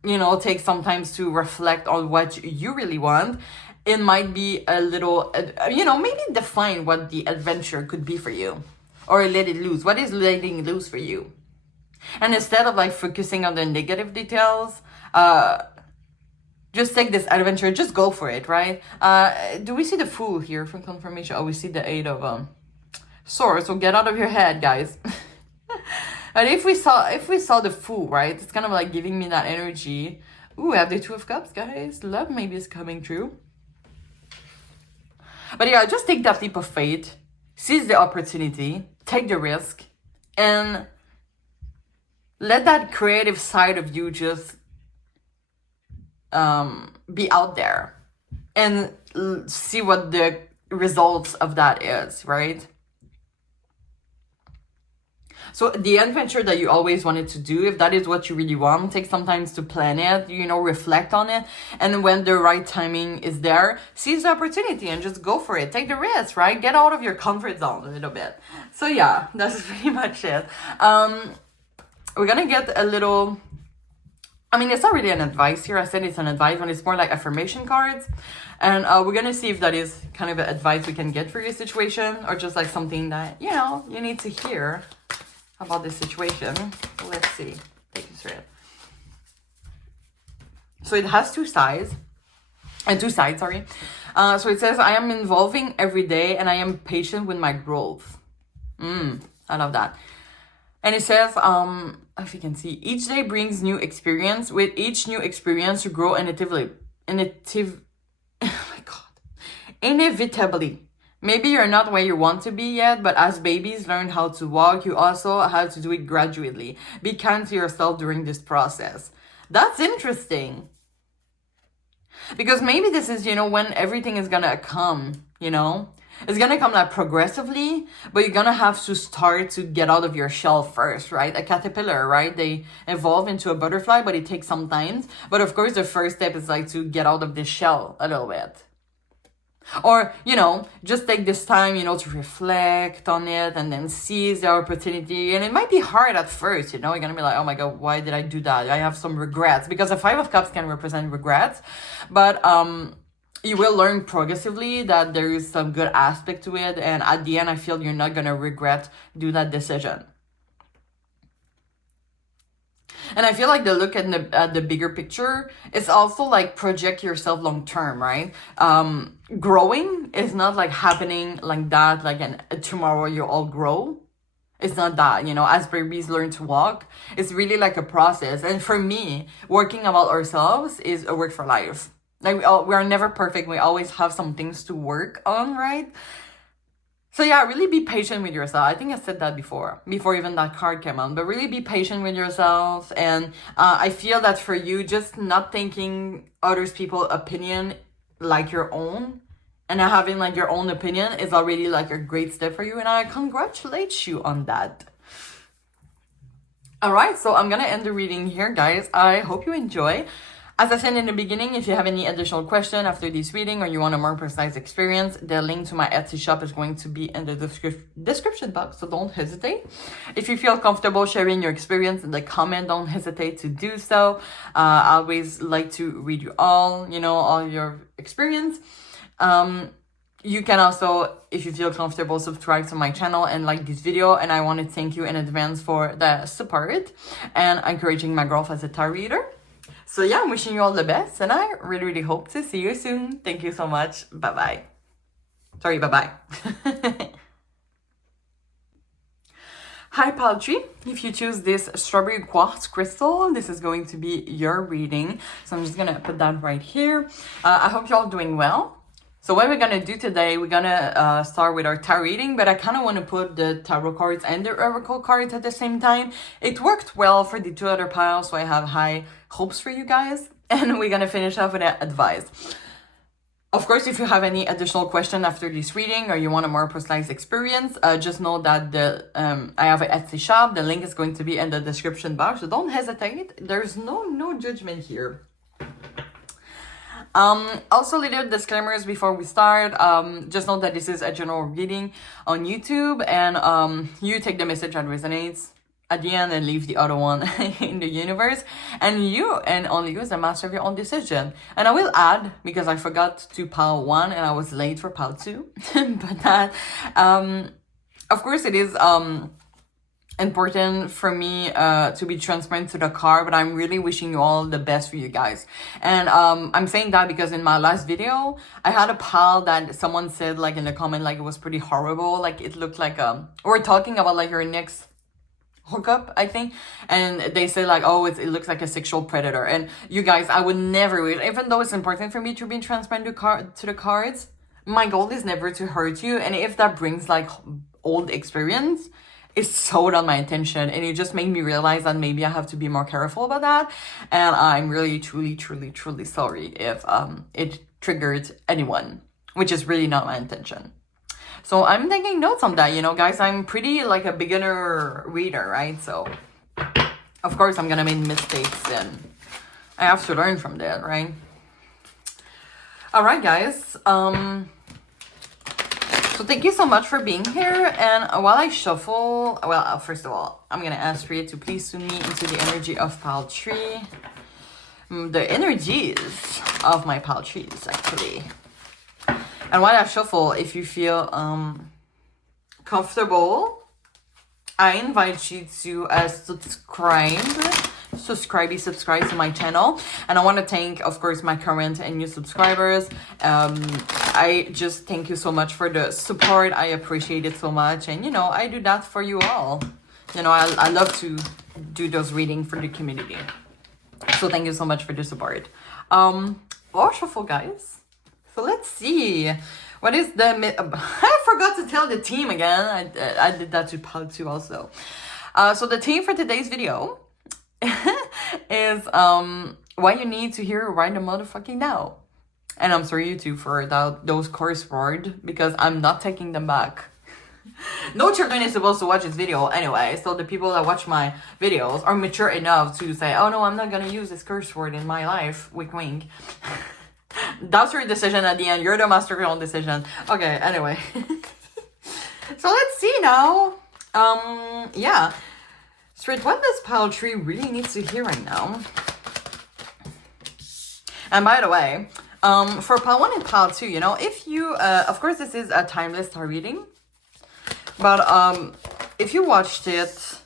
You know, take some time to reflect on what you really want. It might be a little, you know, maybe define what the adventure could be for you, or let it loose. What is letting loose for you? And instead of like focusing on the negative details, just take this adventure, just go for it, right? Do we see the Fool here for confirmation? Oh, we see the Eight of Swords. So get out of your head, guys. And if we saw the Fool, right, it's kind of like giving me that energy. Ooh, I have the Two of Cups, guys. Love maybe is coming true. But yeah, just take that leap of faith, seize the opportunity, take the risk, and let that creative side of you just be out there and see what the results of that is, right? So the adventure that you always wanted to do, if that is what you really want, take some time to plan it, you know, reflect on it. And when the right timing is there, seize the opportunity and just go for it. Take the risk, right? Get out of your comfort zone a little bit. So yeah, that's pretty much it. We're going to get a little, I mean, it's not really an advice here. I said it's an advice when it's more like affirmation cards. And we're going to see if that is kind of an advice we can get for your situation, or just like something that, you know, you need to hear about this situation. Let's see. Take it straight. So it has two sides. Sorry. So it says, I am evolving every day and I am patient with my growth. I love that. And it says, if you can see, each day brings new experience. With each new experience, you grow inevitably. Maybe you're not where you want to be yet, but as babies learn how to walk, you also have to do it gradually. Be kind to yourself during this process. That's interesting. Because maybe this is, you know, when everything is gonna come, you know? It's gonna come like progressively, but you're gonna have to start to get out of your shell first, right? A caterpillar, right? They evolve into a butterfly, but it takes some time. But of course, the first step is like to get out of this shell a little bit. Or, you know, just take this time, you know, to reflect on it and then seize the opportunity. And it might be hard at first, you know, you're going to be like, oh my God, why did I do that? I have some regrets, because the Five of Cups can represent regrets. But you will learn progressively that there is some good aspect to it. And at the end, I feel you're not going to regret do that decision. And I feel like the look at the bigger picture, it's also like project yourself long term, right? Growing is not like happening like that, like tomorrow you all grow. It's not that, you know, as babies learn to walk. It's really like a process. And for me, working about ourselves is a work for life. Like we are never perfect. We always have some things to work on, right? So yeah, really be patient with yourself. I think I said that before even that card came out, but really be patient with yourself. And I feel that for you, just not thinking others people's opinion like your own and having like your own opinion is already like a great step for you. And I congratulate you on that. All right, so I'm gonna end the reading here, guys. I hope you enjoy. As I said in the beginning, if you have any additional question after this reading or you want a more precise experience, the link to my Etsy shop is going to be in the description box, so don't hesitate. If you feel comfortable sharing your experience in the comment, don't hesitate to do so. I always like to read you all, you know, all your experience. You can also, if you feel comfortable, subscribe to my channel and like this video. And I want to thank you in advance for the support and encouraging my growth as a tarot reader. So yeah, I'm wishing you all the best, and I really, really hope to see you soon. Thank you so much. Bye-bye. Sorry, bye-bye. Hi, Paltry. If you choose this strawberry quartz crystal, this is going to be your reading. So I'm just going to put that right here. I hope you're all doing well. So what we're going to do today, we're going to start with our tarot reading, but I kind of want to put the tarot cards and the oracle cards at the same time. It worked well for the two other piles, so I have high hopes for you guys. And we're going to finish off with an advice. Of course, if you have any additional question after this reading or you want a more precise experience, just know that I have an Etsy shop. The link is going to be in the description box, so don't hesitate. There's no judgment here. Also, little disclaimers before we start. Just know that this is a general reading on YouTube, and you take the message that resonates at the end and leave the other one in the universe, and you and only you is the master of your own decision. And I will add, because I forgot to pile 1 and I was late for pile 2, but that of course it is important for me to be transparent to the card, but I'm really wishing you all the best for you guys. And I'm saying that because in my last video I had a pile that someone said like in the comment like it was pretty horrible, like it looked like we're talking about like your next hookup, I think, and they say like, oh, it looks like a sexual predator. And you guys, I would never wish, even though it's important for me to be transparent to the cards, my goal is never to hurt you. And if that brings like old experience, it's so not my intention, and it just made me realize that maybe I have to be more careful about that. And I'm really truly sorry if it triggered anyone, which is really not my intention. So I'm taking notes on that, you know, guys. I'm pretty like a beginner reader, right? So of course I'm gonna make mistakes, and I have to learn from that, right? All right, guys. So thank you so much for being here. And while I shuffle, well, first of all, I'm gonna ask for you to please tune me into the energy of pile 3. The energies of my pile 3s, actually. And while I shuffle, if you feel comfortable, I invite you to subscribe to my channel. And I want to thank, of course, my current and new subscribers. I just thank you so much for the support. I appreciate it so much. And, you know, I do that for you all. You know, I love to do those readings for the community. So thank you so much for the support. Well, shuffle, guys. So let's see. What is the... I forgot to tell the theme again. I did that to pile 2 also. So the theme for today's video is why you need to hear right the motherfucking now. And I'm sorry, you two, for those curse words, because I'm not taking them back. No children is supposed to watch this video anyway, so the people that watch my videos are mature enough to say, oh no, I'm not gonna use this curse word in my life. Wink, wink. That's your decision at the end. You're the master of your own decision. Okay, anyway. So let's see now. Yeah. Straight, what does pile 3 really needs to hear right now? And by the way, for pile 1 and pile 2, you know, if you, of course, this is a timeless tarot reading. But if you watched it,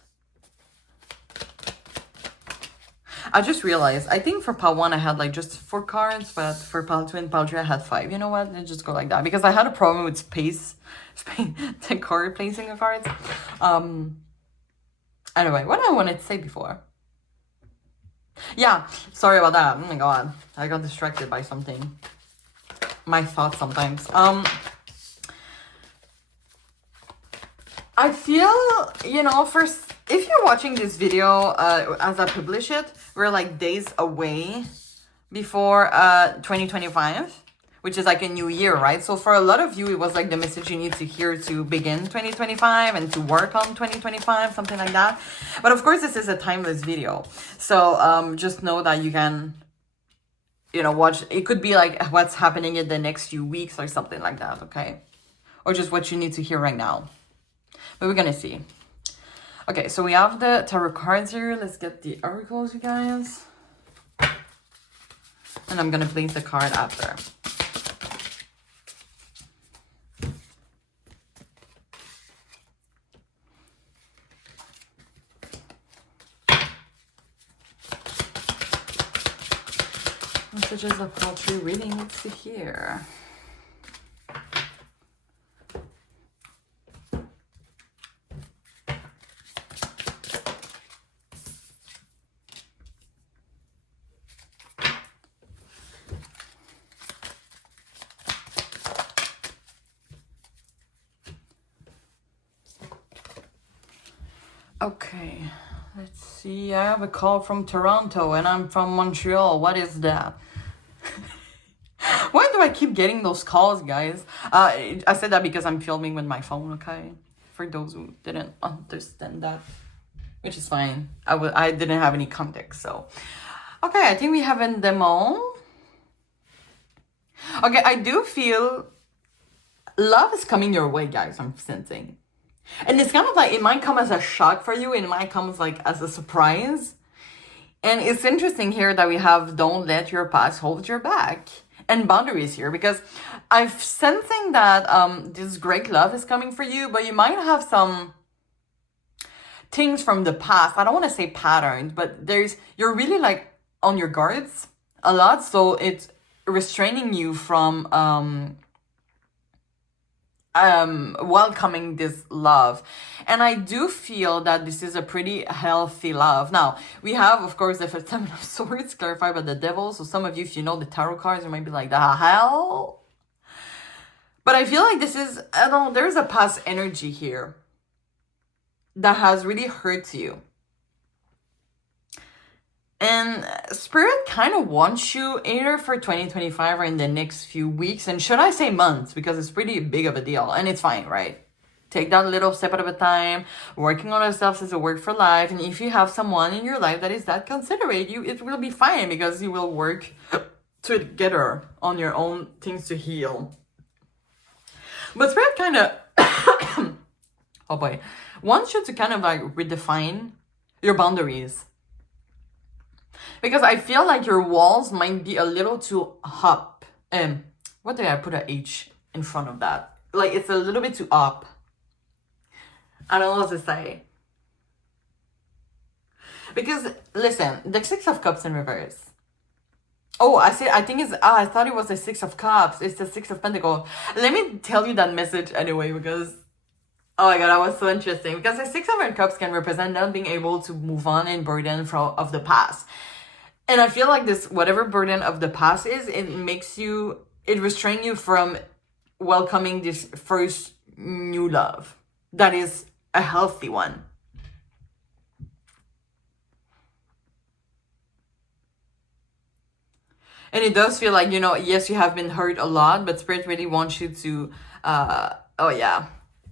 I just realized, I think for pile 1 I had like just 4 cards, but for pile 2 and pile 3 I had 5. You know what? Let's just go like that, because I had a problem with space the card placing of cards. Anyway, what I wanted to say before. Yeah, sorry about that. Oh my god, I got distracted by something. My thoughts sometimes. I feel, you know, first, if you're watching this video as I publish it, we're like days away before 2025, which is like a new year, right? So for a lot of you, it was like the message you need to hear to begin 2025 and to work on 2025, something like that. But of course, this is a timeless video. So just know that you can, you know, watch. It could be like what's happening in the next few weeks or something like that, okay? Or just what you need to hear right now. But we're gonna see. Okay, so we have the tarot cards here. Let's get the oracles, you guys. And I'm gonna place the card after. Messages of poetry reading needs to hear. Okay, let's see. I have a call from Toronto and I'm from Montreal. What is that? Why do I keep getting those calls, guys? I said that because I'm filming with my phone, okay? For those who didn't understand that, which is fine. I didn't have any context, so. Okay, I think we have a demo. Okay, I do feel love is coming your way, guys, I'm sensing. And it's kind of like, it might come as a shock for you. It might come like as a surprise. And it's interesting here that we have don't let your past hold your back. And boundaries here. Because I'm sensing that this great love is coming for you. But you might have some things from the past. I don't want to say patterns. But you're really like on your guards a lot. So it's restraining you from welcoming this love. And I do feel that this is a pretty healthy love. Now, we have, of course, the Seven of Swords clarified by the Devil. So some of you, if you know the tarot cards, you might be like, the hell? But I feel like this is, I don't know, there's a past energy here that has really hurt you. And Spirit kind of wants you either for 2025 or in the next few weeks. And should I say months? Because it's pretty big of a deal. And it's fine, right? Take that little step at a time. Working on ourselves is a work for life. And if you have someone in your life that is that considerate, it will be fine. Because you will work together on your own things to heal. But Spirit kind of, oh boy, wants you to kind of like redefine your boundaries. Because I feel like your walls might be a little too up. What did I put an H in front of that? Like, it's a little bit too up. I don't know what to say. Because, listen, the Six of Cups in reverse. Oh, I thought it was the Six of Cups. It's the Six of Pentacles. Let me tell you that message anyway, because, oh my god, that was so interesting. Because the Six of Cups can represent not being able to move on and burden of the past. And I feel like this, whatever burden of the past is, it restrains you from welcoming this first new love. That is a healthy one. And it does feel like, you know, yes, you have been hurt a lot, but Spirit really wants you to,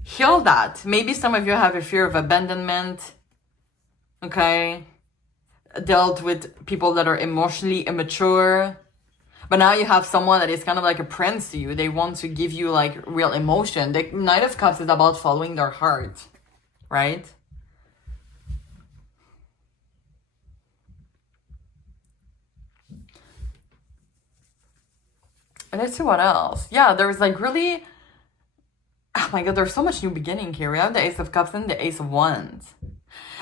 heal that. Maybe some of you have a fear of abandonment, okay? Dealt with people that are emotionally immature. But now you have someone that is kind of like a prince to you. They want to give you like real emotion. The Knight of Cups is about following their heart, right? And let's see what else. Yeah, there's like really, oh my god, there's so much new beginning here. We have the Ace of Cups and the Ace of Wands.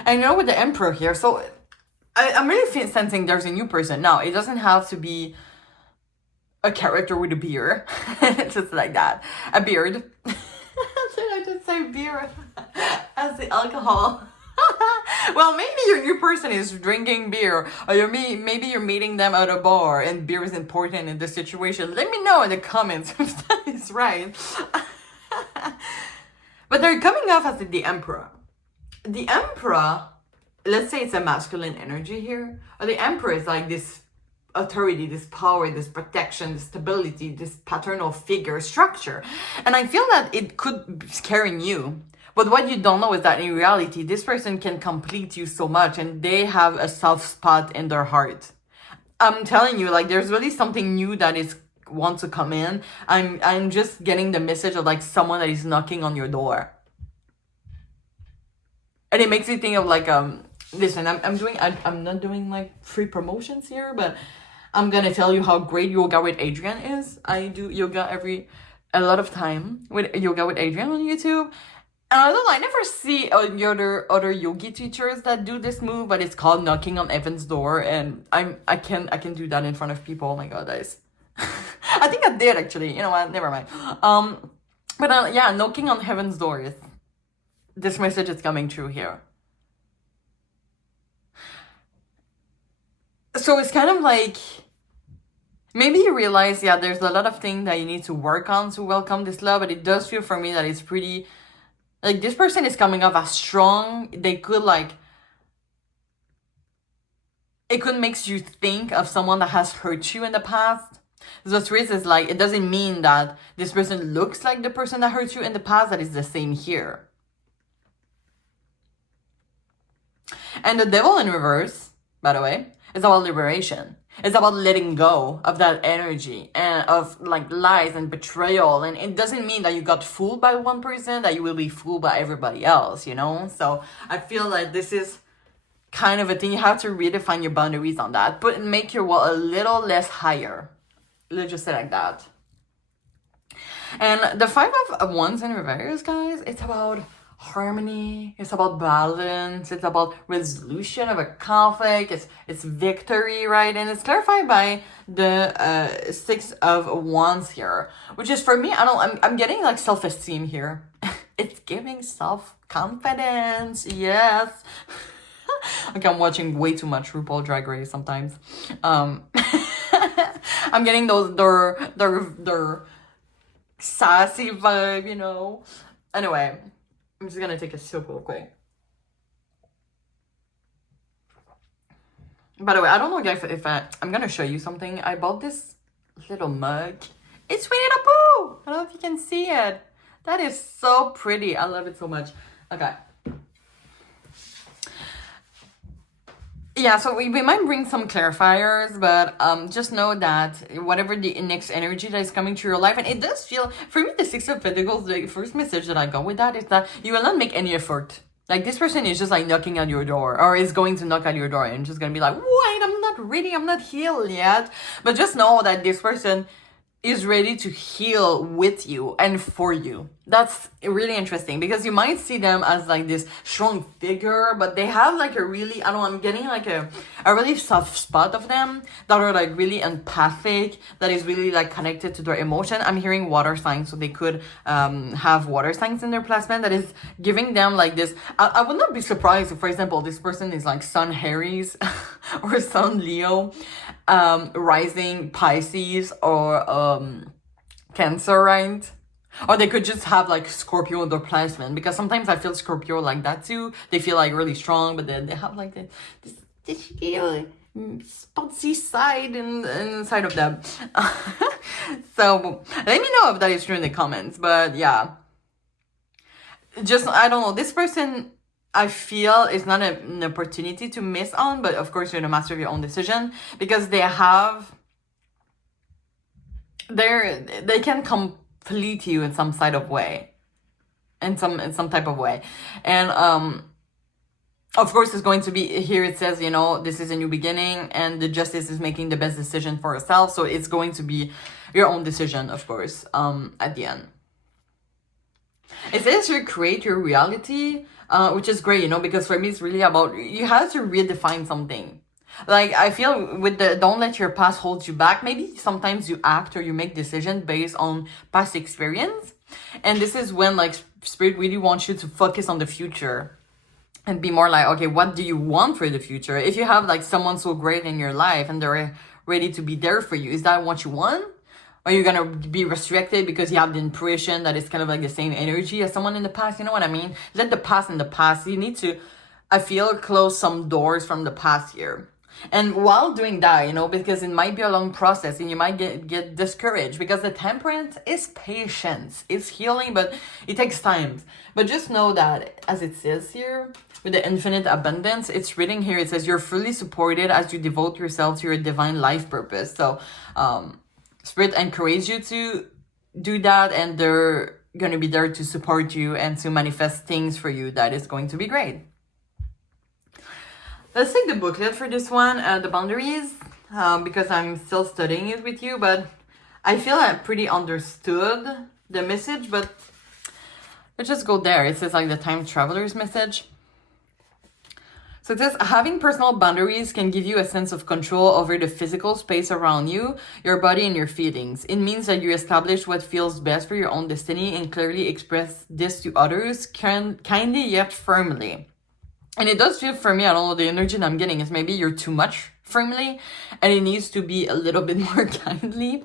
And you know, with the Emperor here, so I'm really sensing there's a new person. Now, it doesn't have to be a character with a beard. Just like that. A beard. say beer as the alcohol. Well, maybe your new person is drinking beer, or maybe you're meeting them at a bar and beer is important in this situation. Let me know in the comments if that is right. But they're coming off as the Emperor. The Emperor, let's say it's a masculine energy here. The Emperor is like this authority, this power, this protection, this stability, this paternal figure structure. And I feel that it could be scaring you. But what you don't know is that in reality, this person can complete you so much and they have a soft spot in their heart. I'm telling you, like, there's really something new that is want to come in. I'm just getting the message of like someone that is knocking on your door. And it makes me think of like, listen, I'm not doing like free promotions here, but I'm gonna tell you how great yoga with Adrienne is. I do yoga a lot of time with yoga with Adrienne on YouTube. And although I never see other yogi teachers that do this move, but it's called knocking on heaven's door, and I can do that in front of people. Oh my god, guys. I think I did actually. You know what? Never mind. But yeah, knocking on heaven's door is this message is coming true here. So it's kind of like maybe you realize, yeah, there's a lot of things that you need to work on to welcome this love, but it does feel for me that it's pretty. Like, this person is coming off as strong. They could, like... It could make you think of someone that has hurt you in the past. So the truth is, like, it doesn't mean that this person looks like the person that hurt you in the past. That is the same here. And the devil in reverse, by the way, is about liberation. It's about letting go of that energy and of like lies and betrayal. And it doesn't mean that you got fooled by one person, that you will be fooled by everybody else, you know? So I feel like this is kind of a thing. You have to redefine your boundaries on that, but make your wall a little less higher. Let's just say like that. And the 5 of Wands in reverse, guys, it's about harmony, it's about balance, it's about resolution of a conflict, it's victory, right? And it's clarified by the 6 of Wands here, which is for me, I'm getting like self-esteem here. It's giving self-confidence, yes. Okay, I'm watching way too much RuPaul Drag Race sometimes. I'm getting their sassy vibe, you know. Anyway, I'm just gonna take a sip real quick. By the way, I don't know guys if I'm gonna show you something. I bought this little mug. It's Winnie the Pooh! I don't know if you can see it. That is so pretty. I love it so much. Okay. Yeah, so we might bring some clarifiers, but just know that whatever the next energy that is coming to your life, and it does feel, for me, the 6 of Pentacles, the first message that I got with that is that you will not make any effort. Like, this person is just, like, knocking at your door, or is going to knock at your door, and just gonna be like, wait, I'm not ready, I'm not healed yet. But just know that this person is ready to heal with you and for you. That's really interesting because you might see them as like this strong figure, but they have like a really, I don't know, I'm getting like a really soft spot of them that are like really empathic, that is really like connected to their emotion. I'm hearing water signs, so they could have water signs in their placement that is giving them like this. I would not be surprised if, for example, this person is like Sun Aries or Sun Leo, rising Pisces or Cancer, right? Or they could just have like Scorpio in their placement, because sometimes I feel Scorpio like that too. They feel like really strong, but then they have like this spotty side inside of them. So let me know if that is true in the comments. But yeah, just, I don't know, this person I feel is not an opportunity to miss on, but of course you're the master of your own decision, because they can complete you in some side of way, in some type of way. And of course it's going to be, here it says, you know, this is a new beginning, and the justice is making the best decision for herself, so it's going to be your own decision, of course, at the end. It says you create your reality, which is great, you know, because for me it's really about, you have to redefine something. Like, I feel with the don't let your past hold you back, maybe sometimes you act or you make decisions based on past experience. And this is when, like, Spirit really wants you to focus on the future and be more like, okay, what do you want for the future? If you have like someone so great in your life and they're ready to be there for you, is that what you want? Are you gonna be restricted because you have the impression that it's kind of like the same energy as someone in the past? You know what I mean? Let the past in the past. You need to, I feel, close some doors from the past here. And while doing that, you know, because it might be a long process and you might get discouraged, because the temperance is patience, it's healing, but it takes time. But just know that, as it says here, with the infinite abundance, it's written here, it says you're fully supported as you devote yourself to your divine life purpose. So Spirit encourages you to do that, and they're going to be there to support you and to manifest things for you that is going to be great. Let's take the booklet for this one, the boundaries, because I'm still studying it with you, but I feel I pretty understood the message, but let's just go there. It says like the time traveler's message. So it says, having personal boundaries can give you a sense of control over the physical space around you, your body, and your feelings. It means that you establish what feels best for your own destiny and clearly express this to others, kindly yet firmly. And it does feel for me, I don't know, the energy that I'm getting is maybe you're too much firmly and it needs to be a little bit more kindly.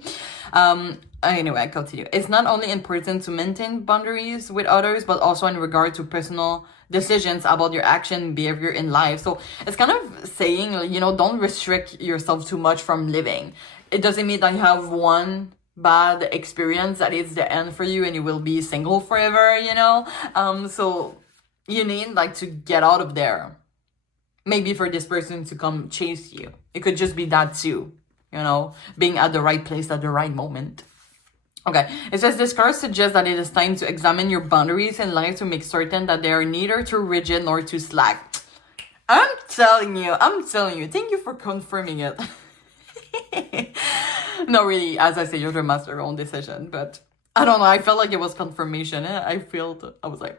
Anyway, I continue. It's not only important to maintain boundaries with others, but also in regard to personal decisions about your action and behavior in life. So it's kind of saying, you know, don't restrict yourself too much from living. It doesn't mean that you have one bad experience that is the end for you and you will be single forever, you know? So you need like to get out of there. Maybe for this person to come chase you. It could just be that too, you know, being at the right place at the right moment. Okay, it says this card suggests that it is time to examine your boundaries in life to make certain that they are neither too rigid nor too slack. I'm telling you. Thank you for confirming it. No, really, as I say, you're the master of your own decision, but I don't know. I felt like it was confirmation. I was like,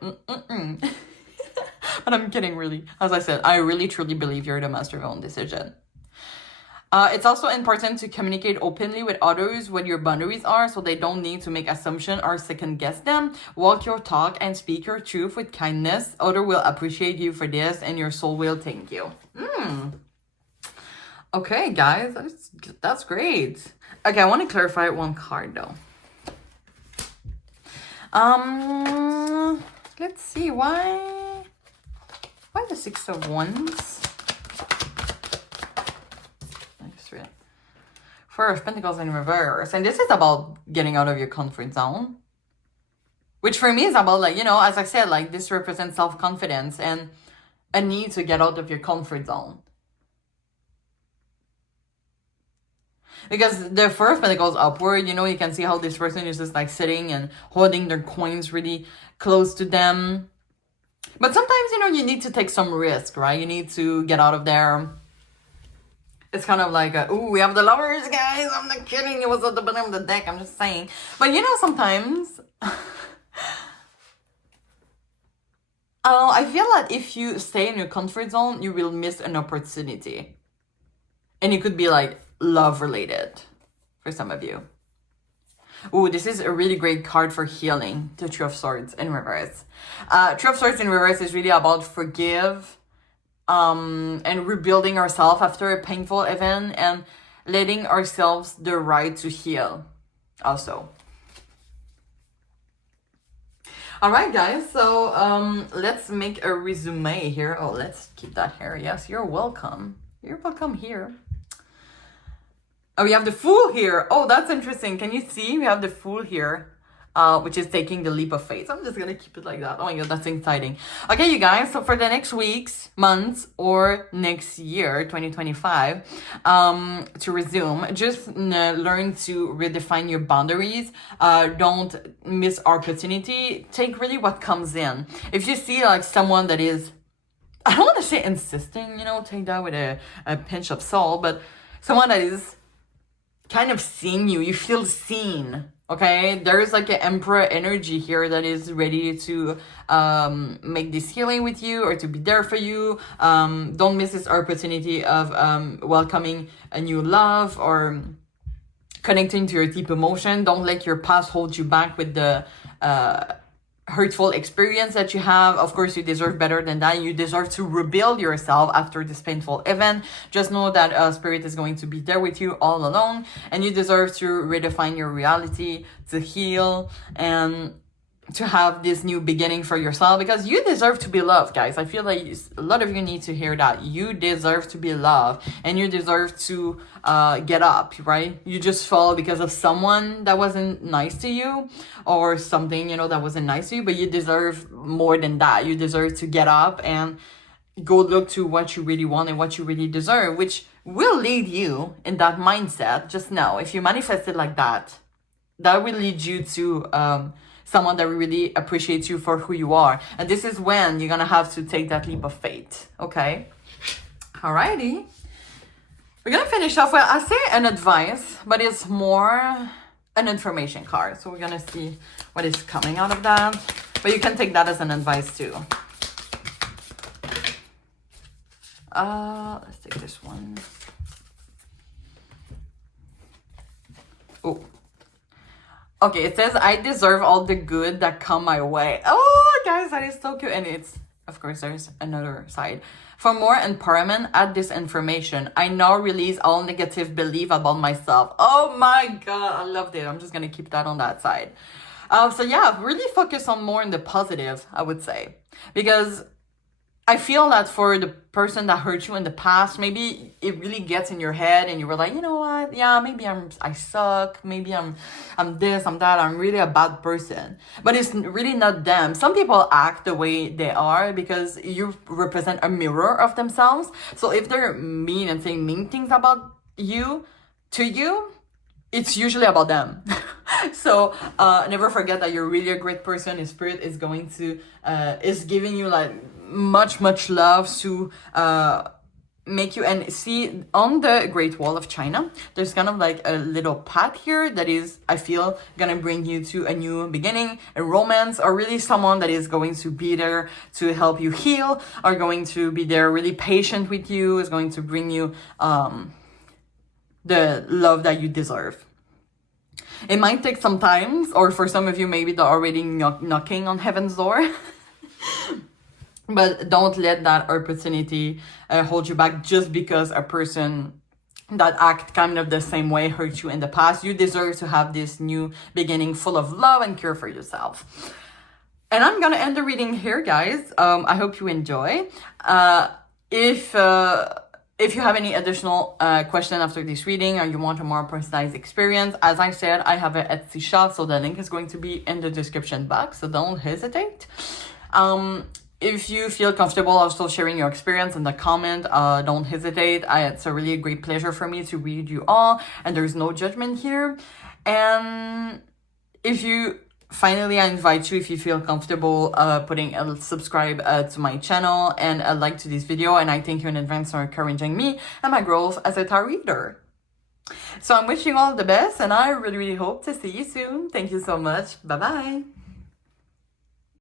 But I'm kidding, really. As I said, I really truly believe you're the master of your own decision. It's also important to communicate openly with others what your boundaries are so they don't need to make assumptions or second guess them. Walk your talk and speak your truth with kindness. Others will appreciate you for this and your soul will thank you. Okay, guys, that's great. Okay, I want to clarify one card though. Let's see, why the Six of Wands? Four of Pentacles in reverse. And this is about getting out of your comfort zone. Which for me is about, like, you know, as I said, like, this represents self-confidence and a need to get out of your comfort zone. Because the Four of Pentacles upward, you know, you can see how this person is just like sitting and holding their coins really close to them. But sometimes, you know, you need to take some risk, right? You need to get out of there. It's kind of like, ooh, we have the Lovers, guys. I'm not kidding. It was at the bottom of the deck. I'm just saying. But, you know, sometimes I feel that if you stay in your comfort zone, you will miss an opportunity. And it could be like love related for some of you. Ooh, this is a really great card for healing. The Three of Swords in reverse. Three of Swords in reverse is really about forgive and rebuilding ourselves after a painful event and letting ourselves the right to heal also. All right, guys, so let's make a resume here. Oh, let's keep that here. Yes, you're welcome. You're welcome here. Oh, we have the Fool here. Oh, that's interesting. Can you see? We have the Fool here, which is taking the leap of faith. I'm just going to keep it like that. Oh my God, that's exciting. Okay, you guys. So for the next weeks, months, or next year, 2025, to resume, just learn to redefine your boundaries. Don't miss opportunity. Take really what comes in. If you see like someone that is, I don't want to say insisting, you know, take that with a pinch of salt, but someone that is kind of seeing you, you feel seen, okay? There's like an Emperor energy here that is ready to make this healing with you or to be there for you. Don't miss this opportunity of welcoming a new love or connecting to your deep emotion. Don't let your past hold you back with the hurtful experience that you have. Of course, you deserve better than that. You deserve to rebuild yourself after this painful event. Just know that Spirit is going to be there with you all along, and you deserve to redefine your reality, to heal, and to have this new beginning for yourself, because you deserve to be loved, guys. I feel like a lot of you need to hear that. You deserve to be loved, and you deserve to get up, right? You just fall because of someone that wasn't nice to you, or something, you know, that wasn't nice to you, but you deserve more than that. You deserve to get up and go look to what you really want and what you really deserve, which will lead you in that mindset. Just know, if you manifest it like that, that will lead you to someone that really appreciates you for who you are. And this is when you're gonna have to take that leap of faith, okay? Alrighty. We're gonna finish off, well, I say an advice, but it's more an information card. So we're gonna see what is coming out of that. But you can take that as an advice too. Let's take this one. Oh. Okay, it says, I deserve all the good that come my way. Oh, guys, that is so cute. And it's, of course, there's another side. For more empowerment, add this information. I now release all negative belief about myself. Oh my God, I loved it. I'm just going to keep that on that side. So yeah, really focus on more in the positive, I would say. Because I feel that for the person that hurt you in the past, maybe it really gets in your head and you were like, you know what? Yeah, maybe I suck. Maybe I'm this, I'm that. I'm really a bad person. But it's really not them. Some people act the way they are because you represent a mirror of themselves. So if they're mean and saying mean things about you, to you, it's usually about them. So never forget that you're really a great person. Your Spirit is going to, is giving you like much love to make you. And see, on the Great Wall of China, there's kind of like a little path here that is, I feel, gonna bring you to a new beginning, a romance, or really someone that is going to be there to help you heal, or going to be there really patient with you, is going to bring you the love that you deserve. It might take some time, or for some of you, maybe they're already knocking on heaven's door. But don't let that opportunity hold you back just because a person that act kind of the same way hurt you in the past. You deserve to have this new beginning full of love and care for yourself. And I'm gonna end the reading here, guys. I hope you enjoy. If you have any additional question after this reading, or you want a more personalized experience, as I said, I have an Etsy shop, so the link is going to be in the description box, so don't hesitate. If you feel comfortable also sharing your experience in the comment, don't hesitate. It's a really great pleasure for me to read you all, and there's no judgment here. And if you finally, I invite you, if you feel comfortable, putting a subscribe to my channel and a like to this video. And I thank you in advance for encouraging me and my growth as a tarot reader. So I'm wishing you all the best, and I really hope to see you soon. Thank you so much. Bye-bye.